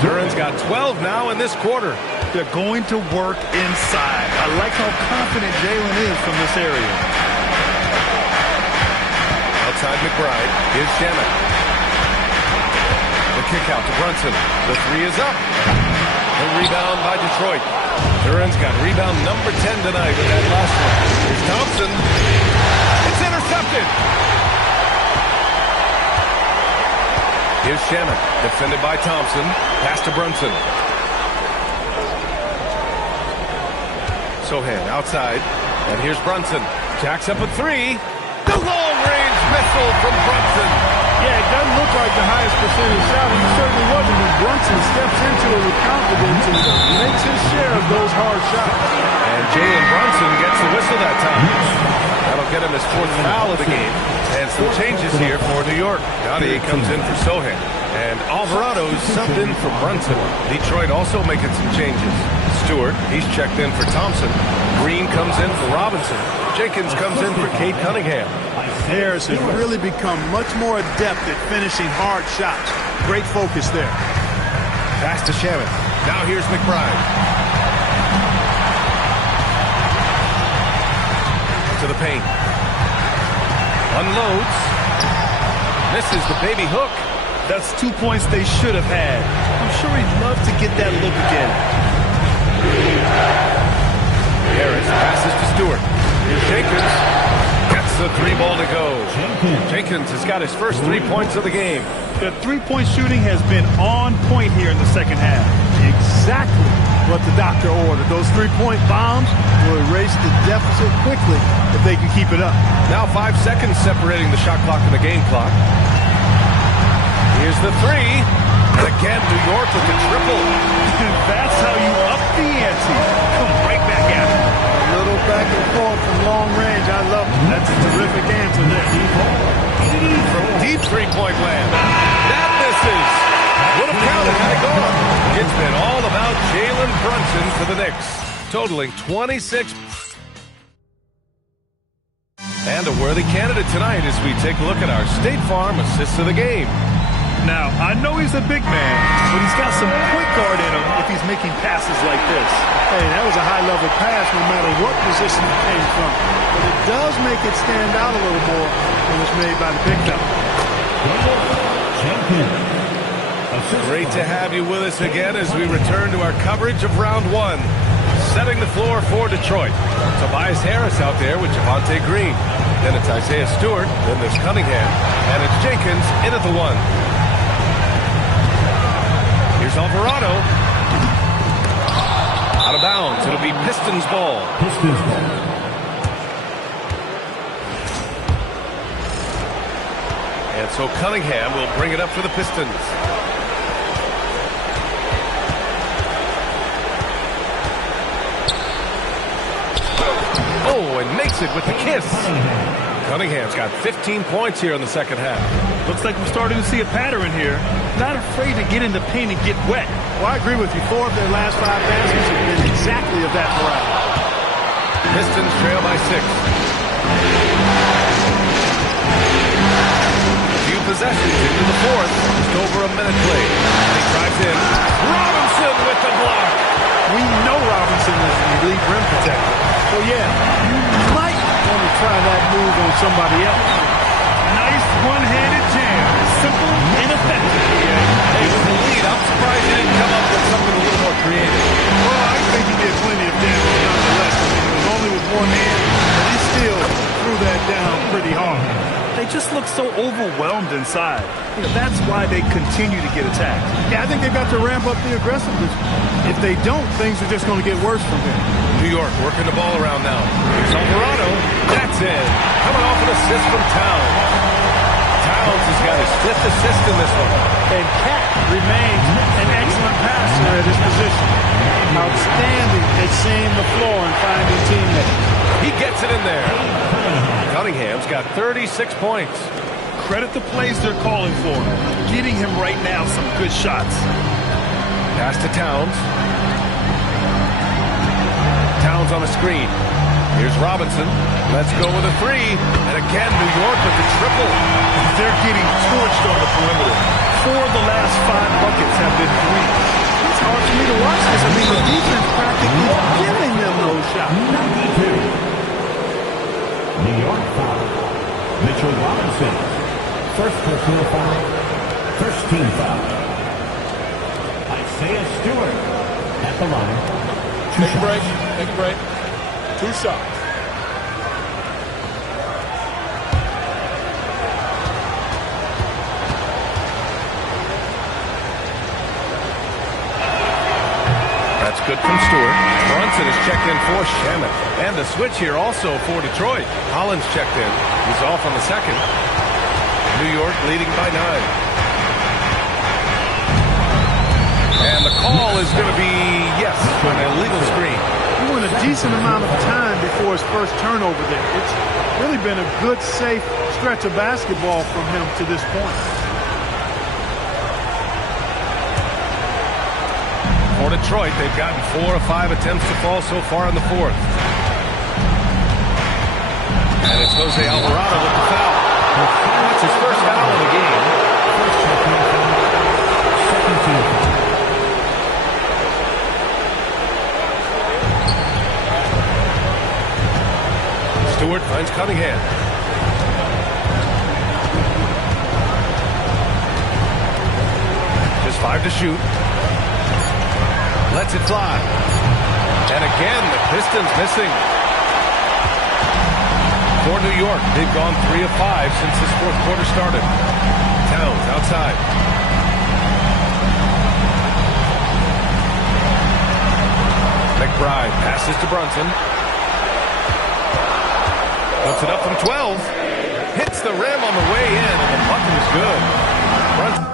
Duren's got 12 now in this quarter. They're going to work inside. I like how confident Jalen is from this area. Outside McBride. Here's Shamet. The kick out to Brunson. The three is up. The rebound by Detroit. Duren's got rebound number 10 tonight with that last one. Here's Thompson. It's intercepted. Here's Shamet, defended by Thompson. Pass to Brunson. Sohan outside. And here's Brunson. Jacks up a three. The long-range missile from Brunson. Yeah, it doesn't look like the highest percentage shot. He certainly wasn't. But Brunson steps into it with confidence and makes his share of those hard shots. And Jalen Brunson gets the whistle that time. That'll get him his 4th foul of the game. And some changes here for New York. Gotti comes in for Sohan. And Alvarado's subbed in for Brunson. Detroit also making some changes. Stewart, he's checked in for Thompson. Green comes in for Robinson. Jenkins comes in for Cade Cunningham. Harris has really become much more adept at finishing hard shots. Great focus there. Pass to Shamet. Now here's McBride. To the paint. Unloads. Misses the baby hook. That's 2 points they should have had. I'm sure he'd love to get that look again. Harris passes to Stewart. Here's Jenkins. Gets the 3-ball to go. Jenkins has got his first 3 points of the game. The three-point shooting has been on point here in the second half. Exactly what the doctor ordered. Those 3-point bombs will erase the deficit quickly if they can keep it up. Now 5 seconds separating the shot clock and the game clock. Here's the three. And again, New York with the triple. That's how you up the ante. Come right back at it. A little back and forth from long range. I love it. That's a terrific answer there. From deep three-point land. That misses. Would have counted had it gone. It's been all about Jalen Brunson for the Knicks, totaling 26. And a worthy candidate tonight as we take a look at our State Farm assists of the game. Now, I know he's a big man, but he's got some point guard in him if he's making passes like this. Hey, that was a high-level pass no matter what position it came from. But it does make it stand out a little more when it's made by the big fella. Great to have you with us again as we return to our coverage of round one. Setting the floor for Detroit. Tobias Harris out there with Javonte Green. Then it's Isaiah Stewart. Then there's Cunningham. And it's Jenkins in at the one. Here's Alvarado. Out of bounds. It'll be Pistons ball. And so Cunningham will bring it up for the Pistons. Oh, and makes it with the kiss. Cunningham's got 15 points here in the second half. Looks like we're starting to see a pattern here. Not afraid to get in the paint and get wet. Well, I agree with you. 4 of their last 5 baskets have been exactly of that variety. Pistons trail by 6. A few possessions into the fourth. Just over a minute played. He drives in. Robinson with the block. We know Robinson is an elite rim protector. So, yeah, you might want to try that move on somebody else. Nice one-handed jam. Simple and effective. Hey, with the lead, I'm surprised he didn't come up with something a little more creative. Well, I think he did plenty of damage nonetheless. I mean, it was only with one hand, but he still threw that down pretty hard. They just look so overwhelmed inside. That's why they continue to get attacked. Yeah, I think they've got to ramp up the aggressiveness. If they don't, things are just going to get worse from here. New York working the ball around now. Here's Alvarado. That's in. Coming off an assist from Towns. Towns has got his 5th assist in this one. And Cat remains an excellent passer at his position. Outstanding at seeing the floor and finding teammates. He gets it in there. Cunningham's got 36 points. Credit the plays they're calling for. Getting him right now some good shots. Pass to Towns. Towns on the screen. Here's Robinson. Let's go with a 3. And again, New York with the triple. They're getting torched on the perimeter. 4 of the last 5 buckets have been threes. It's hard for me to watch this. I mean, the defense practically giving them those shots. 92. New York foul. Mitchell Robinson. First personal foul. First team foul. Isaiah Stewart at the line. Take a break. Take a break. 2 shots. That's good from Stewart. Brunson is checked in for Shamet. And the switch here also for Detroit. Hollins checked in. He's off on the second. New York leading by 9. And the call is going to be, yes, an illegal screen. He went a decent amount of time before his first turnover there. It's really been a good, safe stretch of basketball from him to this point. For Detroit, they've gotten 4 of 5 attempts to fall so far in the fourth. And it's Jose Alvarado with the foul. That's his first foul of the game. Stewart finds Cunningham. Just 5 to shoot. Lets it fly. And again, the Pistons missing. For New York, they've gone 3 of 5 since this fourth quarter started. Towns outside. McBride passes to Brunson. Puts it up from 12. Hits the rim on the way in, and the bucket is good. Brunson.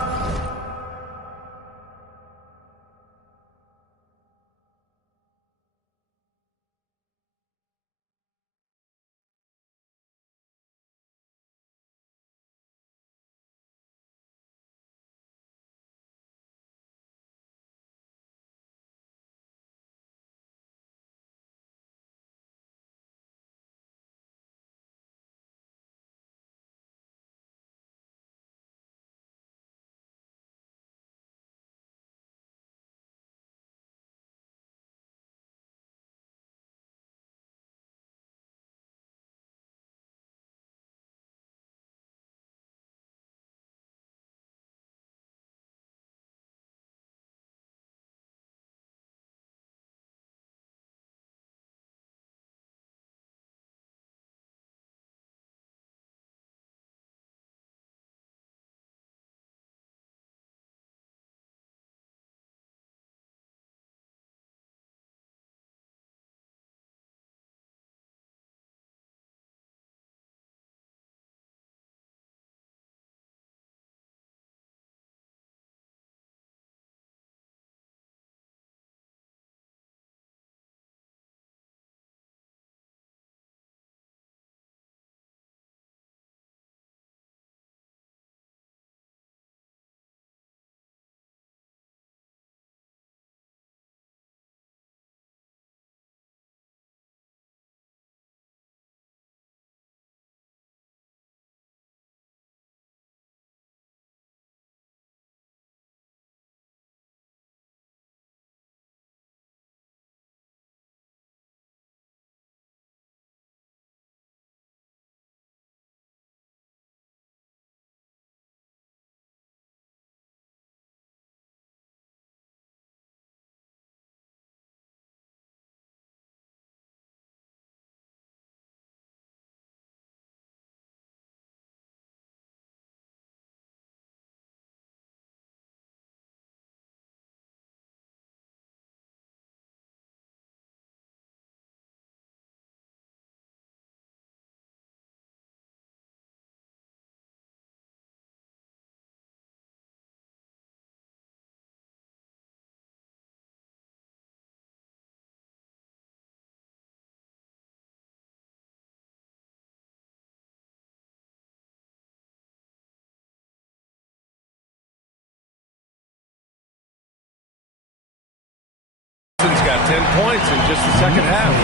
got 10 points in just the second half.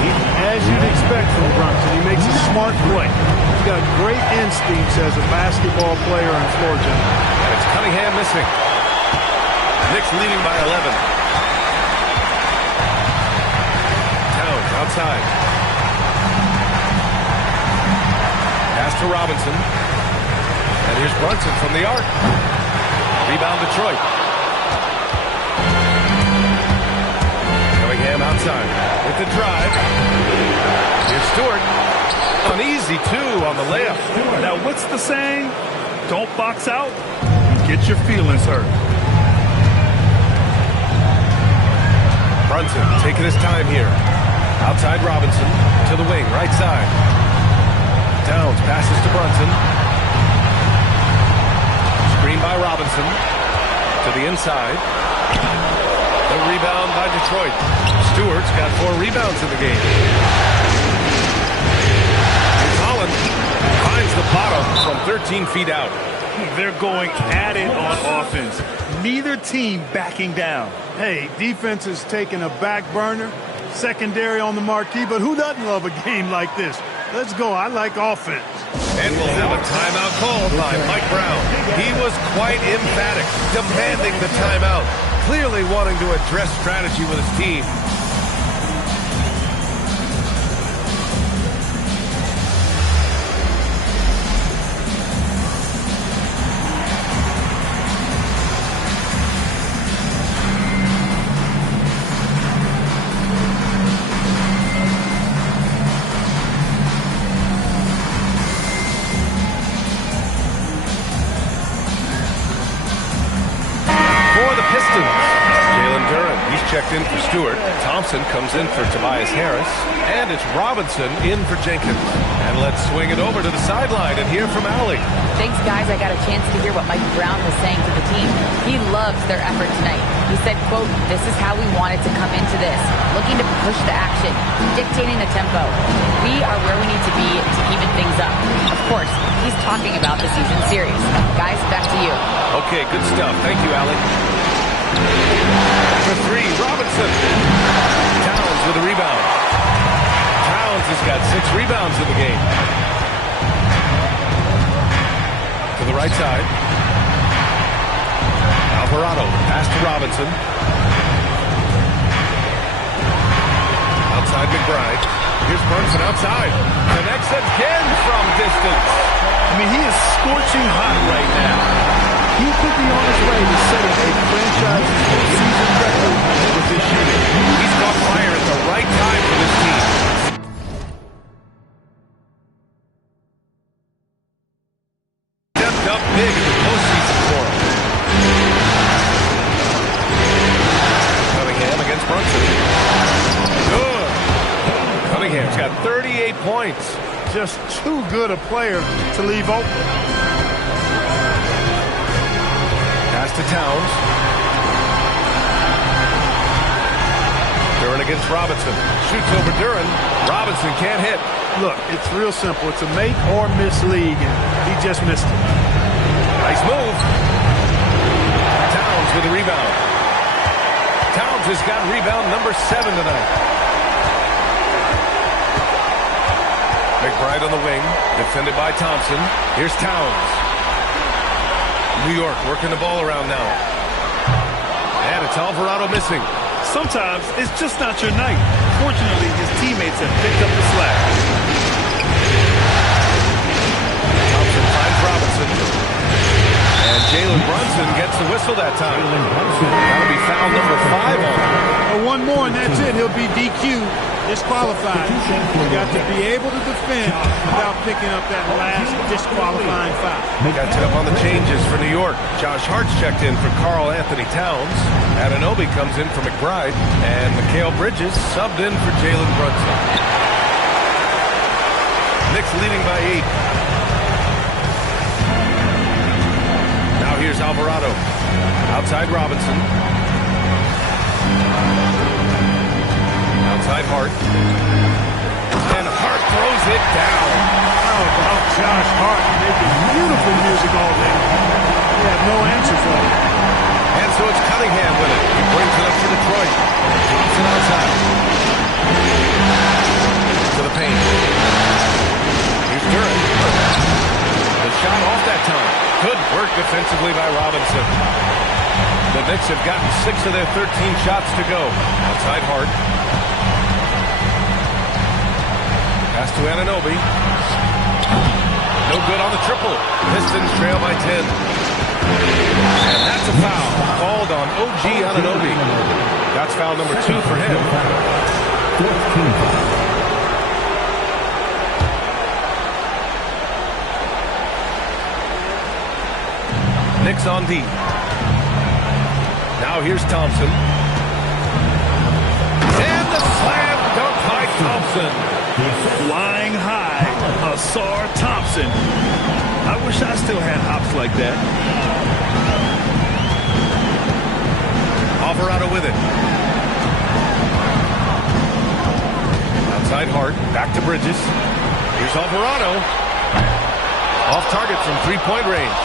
As you'd expect from Brunson, he makes a smart play. He's got great instincts as a basketball player and floor general. And it's Cunningham missing. Knicks leading by 11. Towns outside. Pass to Robinson. And here's Brunson from the arc. Rebound Detroit. Cunningham outside with the drive. Here's Stewart. An easy two on the layup. Now, what's the saying? Don't box out. Get your feelings hurt. Brunson taking his time here. Outside Robinson to the wing, right side. Towns passes to Brunson. Screen by Robinson to the inside. The rebound by Detroit. Stewart's got 4 rebounds in the game. Holland finds the bottom from 13 feet out. They're going at it on offense. Neither team backing down. Hey, defense is taking a back burner, secondary on the marquee, but who doesn't love a game like this? Let's go. I like offense. And we'll have a timeout called by Mike Brown. He was quite emphatic, demanding the timeout, clearly wanting to address strategy with his team. Checked in for Stewart. Thompson comes in for Tobias Harris. And it's Robinson in for Jenkins. And let's swing it over to the sideline and hear from Allie. Thanks, guys. I got a chance to hear what Mike Brown was saying to the team. He loves their effort tonight. He said, quote, "This is how we wanted to come into this. Looking to push the action, dictating the tempo. We are where we need to be to even things up." Of course, he's talking about the season series. Guys, back to you. Okay, good stuff. Thank you, Allie. For 3, Robinson. Towns with a rebound. Towns has got 6 rebounds in the game. To the right side. Alvarado, pass to Robinson. Outside McBride. Here's Brunson outside. Connects again from distance. I mean, he is scorching hot right now. He could be on his way to setting a franchise season record with this unit. He's caught fire at the right time for this team. Stepped up big in the postseason for him. Cunningham against Brunson. Good. Cunningham's got 38 points. Just too good a player to leave open. Pass to Towns. Duren against Robinson. Shoots over Duren. Robinson can't hit. Look, it's real simple. It's a make or miss league, and he just missed it. Nice move. Towns with a rebound. Towns has got rebound number 7 tonight. McBride on the wing. Defended by Thompson. Here's Towns. New York working the ball around now. And it's Alvarado missing. Sometimes it's just not your night. Fortunately, his teammates have picked up the slack. Thompson finds Robinson. And Jalen Brunson gets the whistle that time. That'll be foul number 5 on him. One more and that's it. He'll be DQ'd. Disqualified. You got to be able to defend without picking up that last disqualifying foul. Got set up on the changes for New York. Josh Hart's checked in for Karl Anthony Towns. Anunoby comes in for McBride. And Mikal Bridges subbed in for Jalen Brunson. Knicks leading by 8. Now here's Alvarado. Outside Robinson. Outside Hart. And Hart throws it down. How about Josh Hart making beautiful music all day? We have no answer for it. And so it's Cunningham with it. He brings it up to Detroit. Thompson outside. Good work defensively by Robinson. The Knicks have gotten 6 of their 13 shots to go. Outside Hart. Pass to Anunoby. No good on the triple. Pistons trail by 10. And that's a foul called on OG Anunoby. That's foul number 2 for him. 14. Knicks on D. Now here's Thompson. And the slam dunk by Thompson. Flying high, Ausar Thompson. I wish I still had hops like that. Alvarado with it. Outside Hart. Back to Bridges. Here's Alvarado. Off target from three-point range.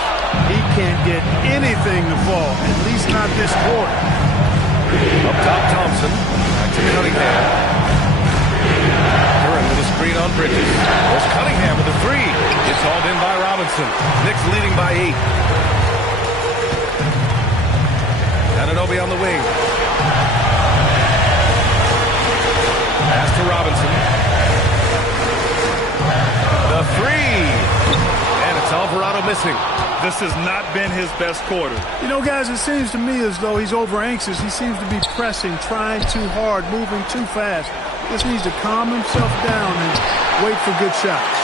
He can't get anything to fall, at least not this quarter. Up top, Thompson. Back to Cunningham. Curran with a screen on Bridges. There's Cunningham with a three. It's hauled in by Robinson. Knicks leading by 8. Anunoby on the wing. Pass to Robinson. The three. And it's Alvarado missing. This has not been his best quarter. You know, guys, it seems to me as though he's over anxious. He seems to be pressing, trying too hard, moving too fast. Just needs to calm himself down and wait for good shots.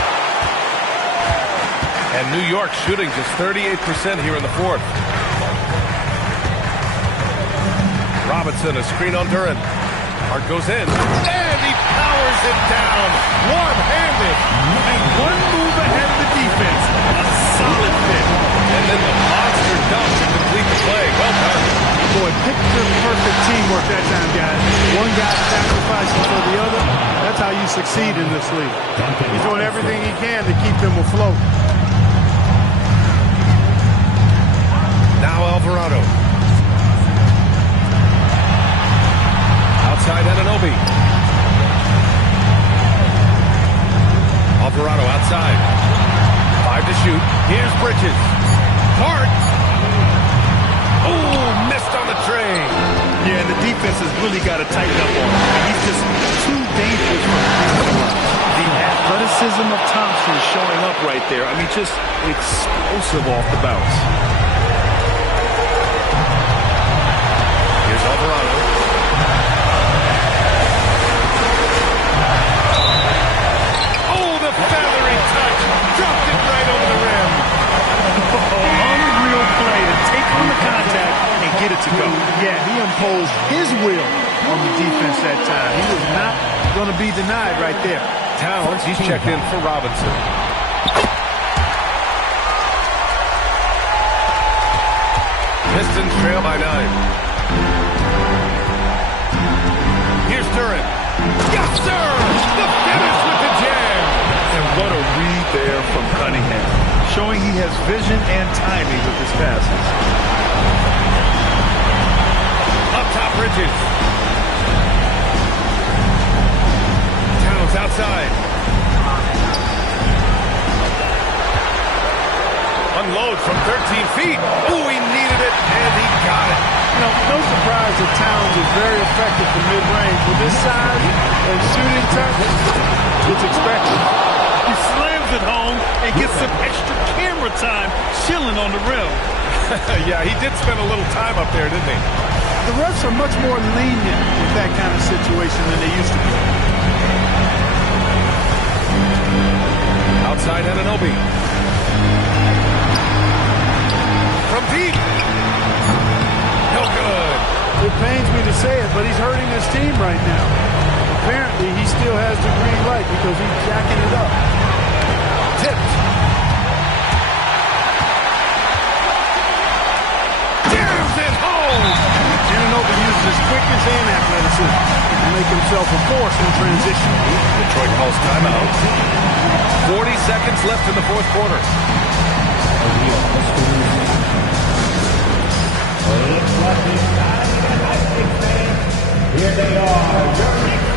And New York shooting just 38% here in the fourth. Robinson, a screen on Duren. Hart goes in. And he powers it down. One-handed. And one move ahead of the defense. A solid fit. And then the monster dunk to complete the play. Well done. Boy, picture-perfect teamwork that time, guys. One guy sacrificing for the other. That's how you succeed in this league. He's doing everything he can to keep them afloat. Now Alvarado. Outside Anunoby. Alvarado outside. 5 to shoot. Here's Bridges. Hart. Oh, missed on the train. Yeah, and the defense has really got to tighten up on him. He's just too dangerous from the free throw line. The athleticism of Thompson is showing up right there. I mean, just explosive off the bounce. Here's Alvarado. Oh, the feathery touch. Dropped it right over the rim. Unreal play to take on the contact and get it to go. Yeah, he imposed his will on the defense that time. He was not going to be denied right there. Towns, he's checked in for Robinson. Pistons trail by 9. Here's Duren. Yes, sir! The finish with the jam! And what a read there from Cunningham. Showing he has vision and timing with his passes. Up top, Bridges. Towns outside. Unload from 13 feet. Oh, he needed it, and he got it. You know, no surprise that Towns is very effective from mid-range. With this size and shooting touch, it's expected. He slams it home and gets some extra camera time chilling on the rim. Yeah, he did spend a little time up there, didn't he? The refs are much more lenient with that kind of situation than they used to be. Outside Anunoby. From deep. No good. It pains me to say it, but he's hurting his team right now. Apparently, he still has the green light because he's jacking it up. Tipped. Jams it home. Anunoby uses his quickness and athleticism to make himself a force in transition. Detroit calls timeout. 40 seconds left in the fourth quarter. Looks like the exciting and high-stakes fans. Here they are, your Knicks.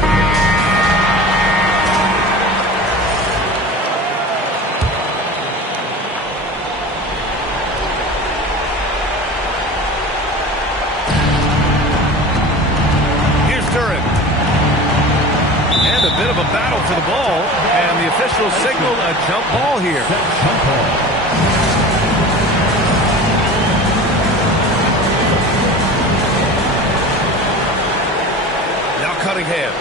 battle for the ball, and the officials signal a jump ball here. Now Cunningham.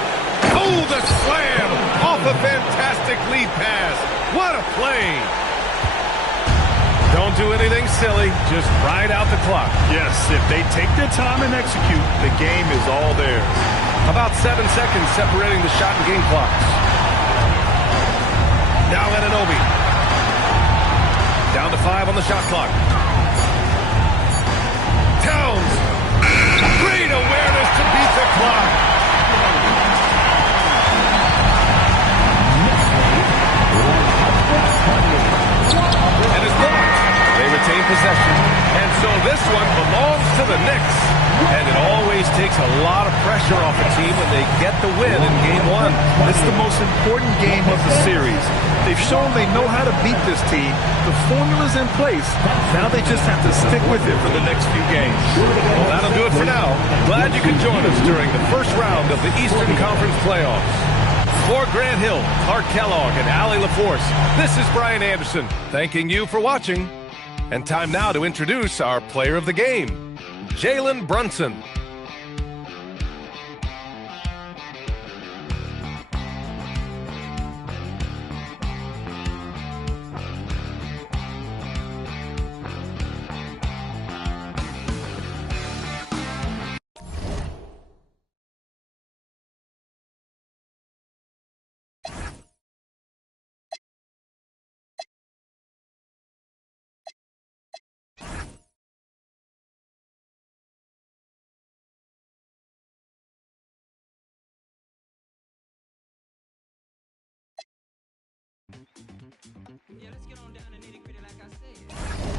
Oh, the slam off a fantastic lead pass. What a play. Don't do anything silly. Just ride out the clock. Yes, if they take their time and execute, the game is all theirs. About 7 seconds separating the shot and game clocks. Now Anunoby. Down to 5 on the shot clock. Towns. Great awareness to beat the clock. And it's blocked. They retain possession. And so this one belongs to the Knicks. And it always takes a lot of pressure off a team when they get the win in Game 1. It's the most important game of the series. They've shown they know how to beat this team. The formula's in place. Now they just have to stick with it for the next few games. Well, that'll do it for now. Glad you could join us during the first round of the Eastern Conference playoffs. For Grant Hill, Clark Kellogg, and Allie LaForce, this is Brian Anderson, thanking you for watching. And time now to introduce our player of the game, Jalen Brunson. Yeah, let's get on down to nitty-gritty like I said.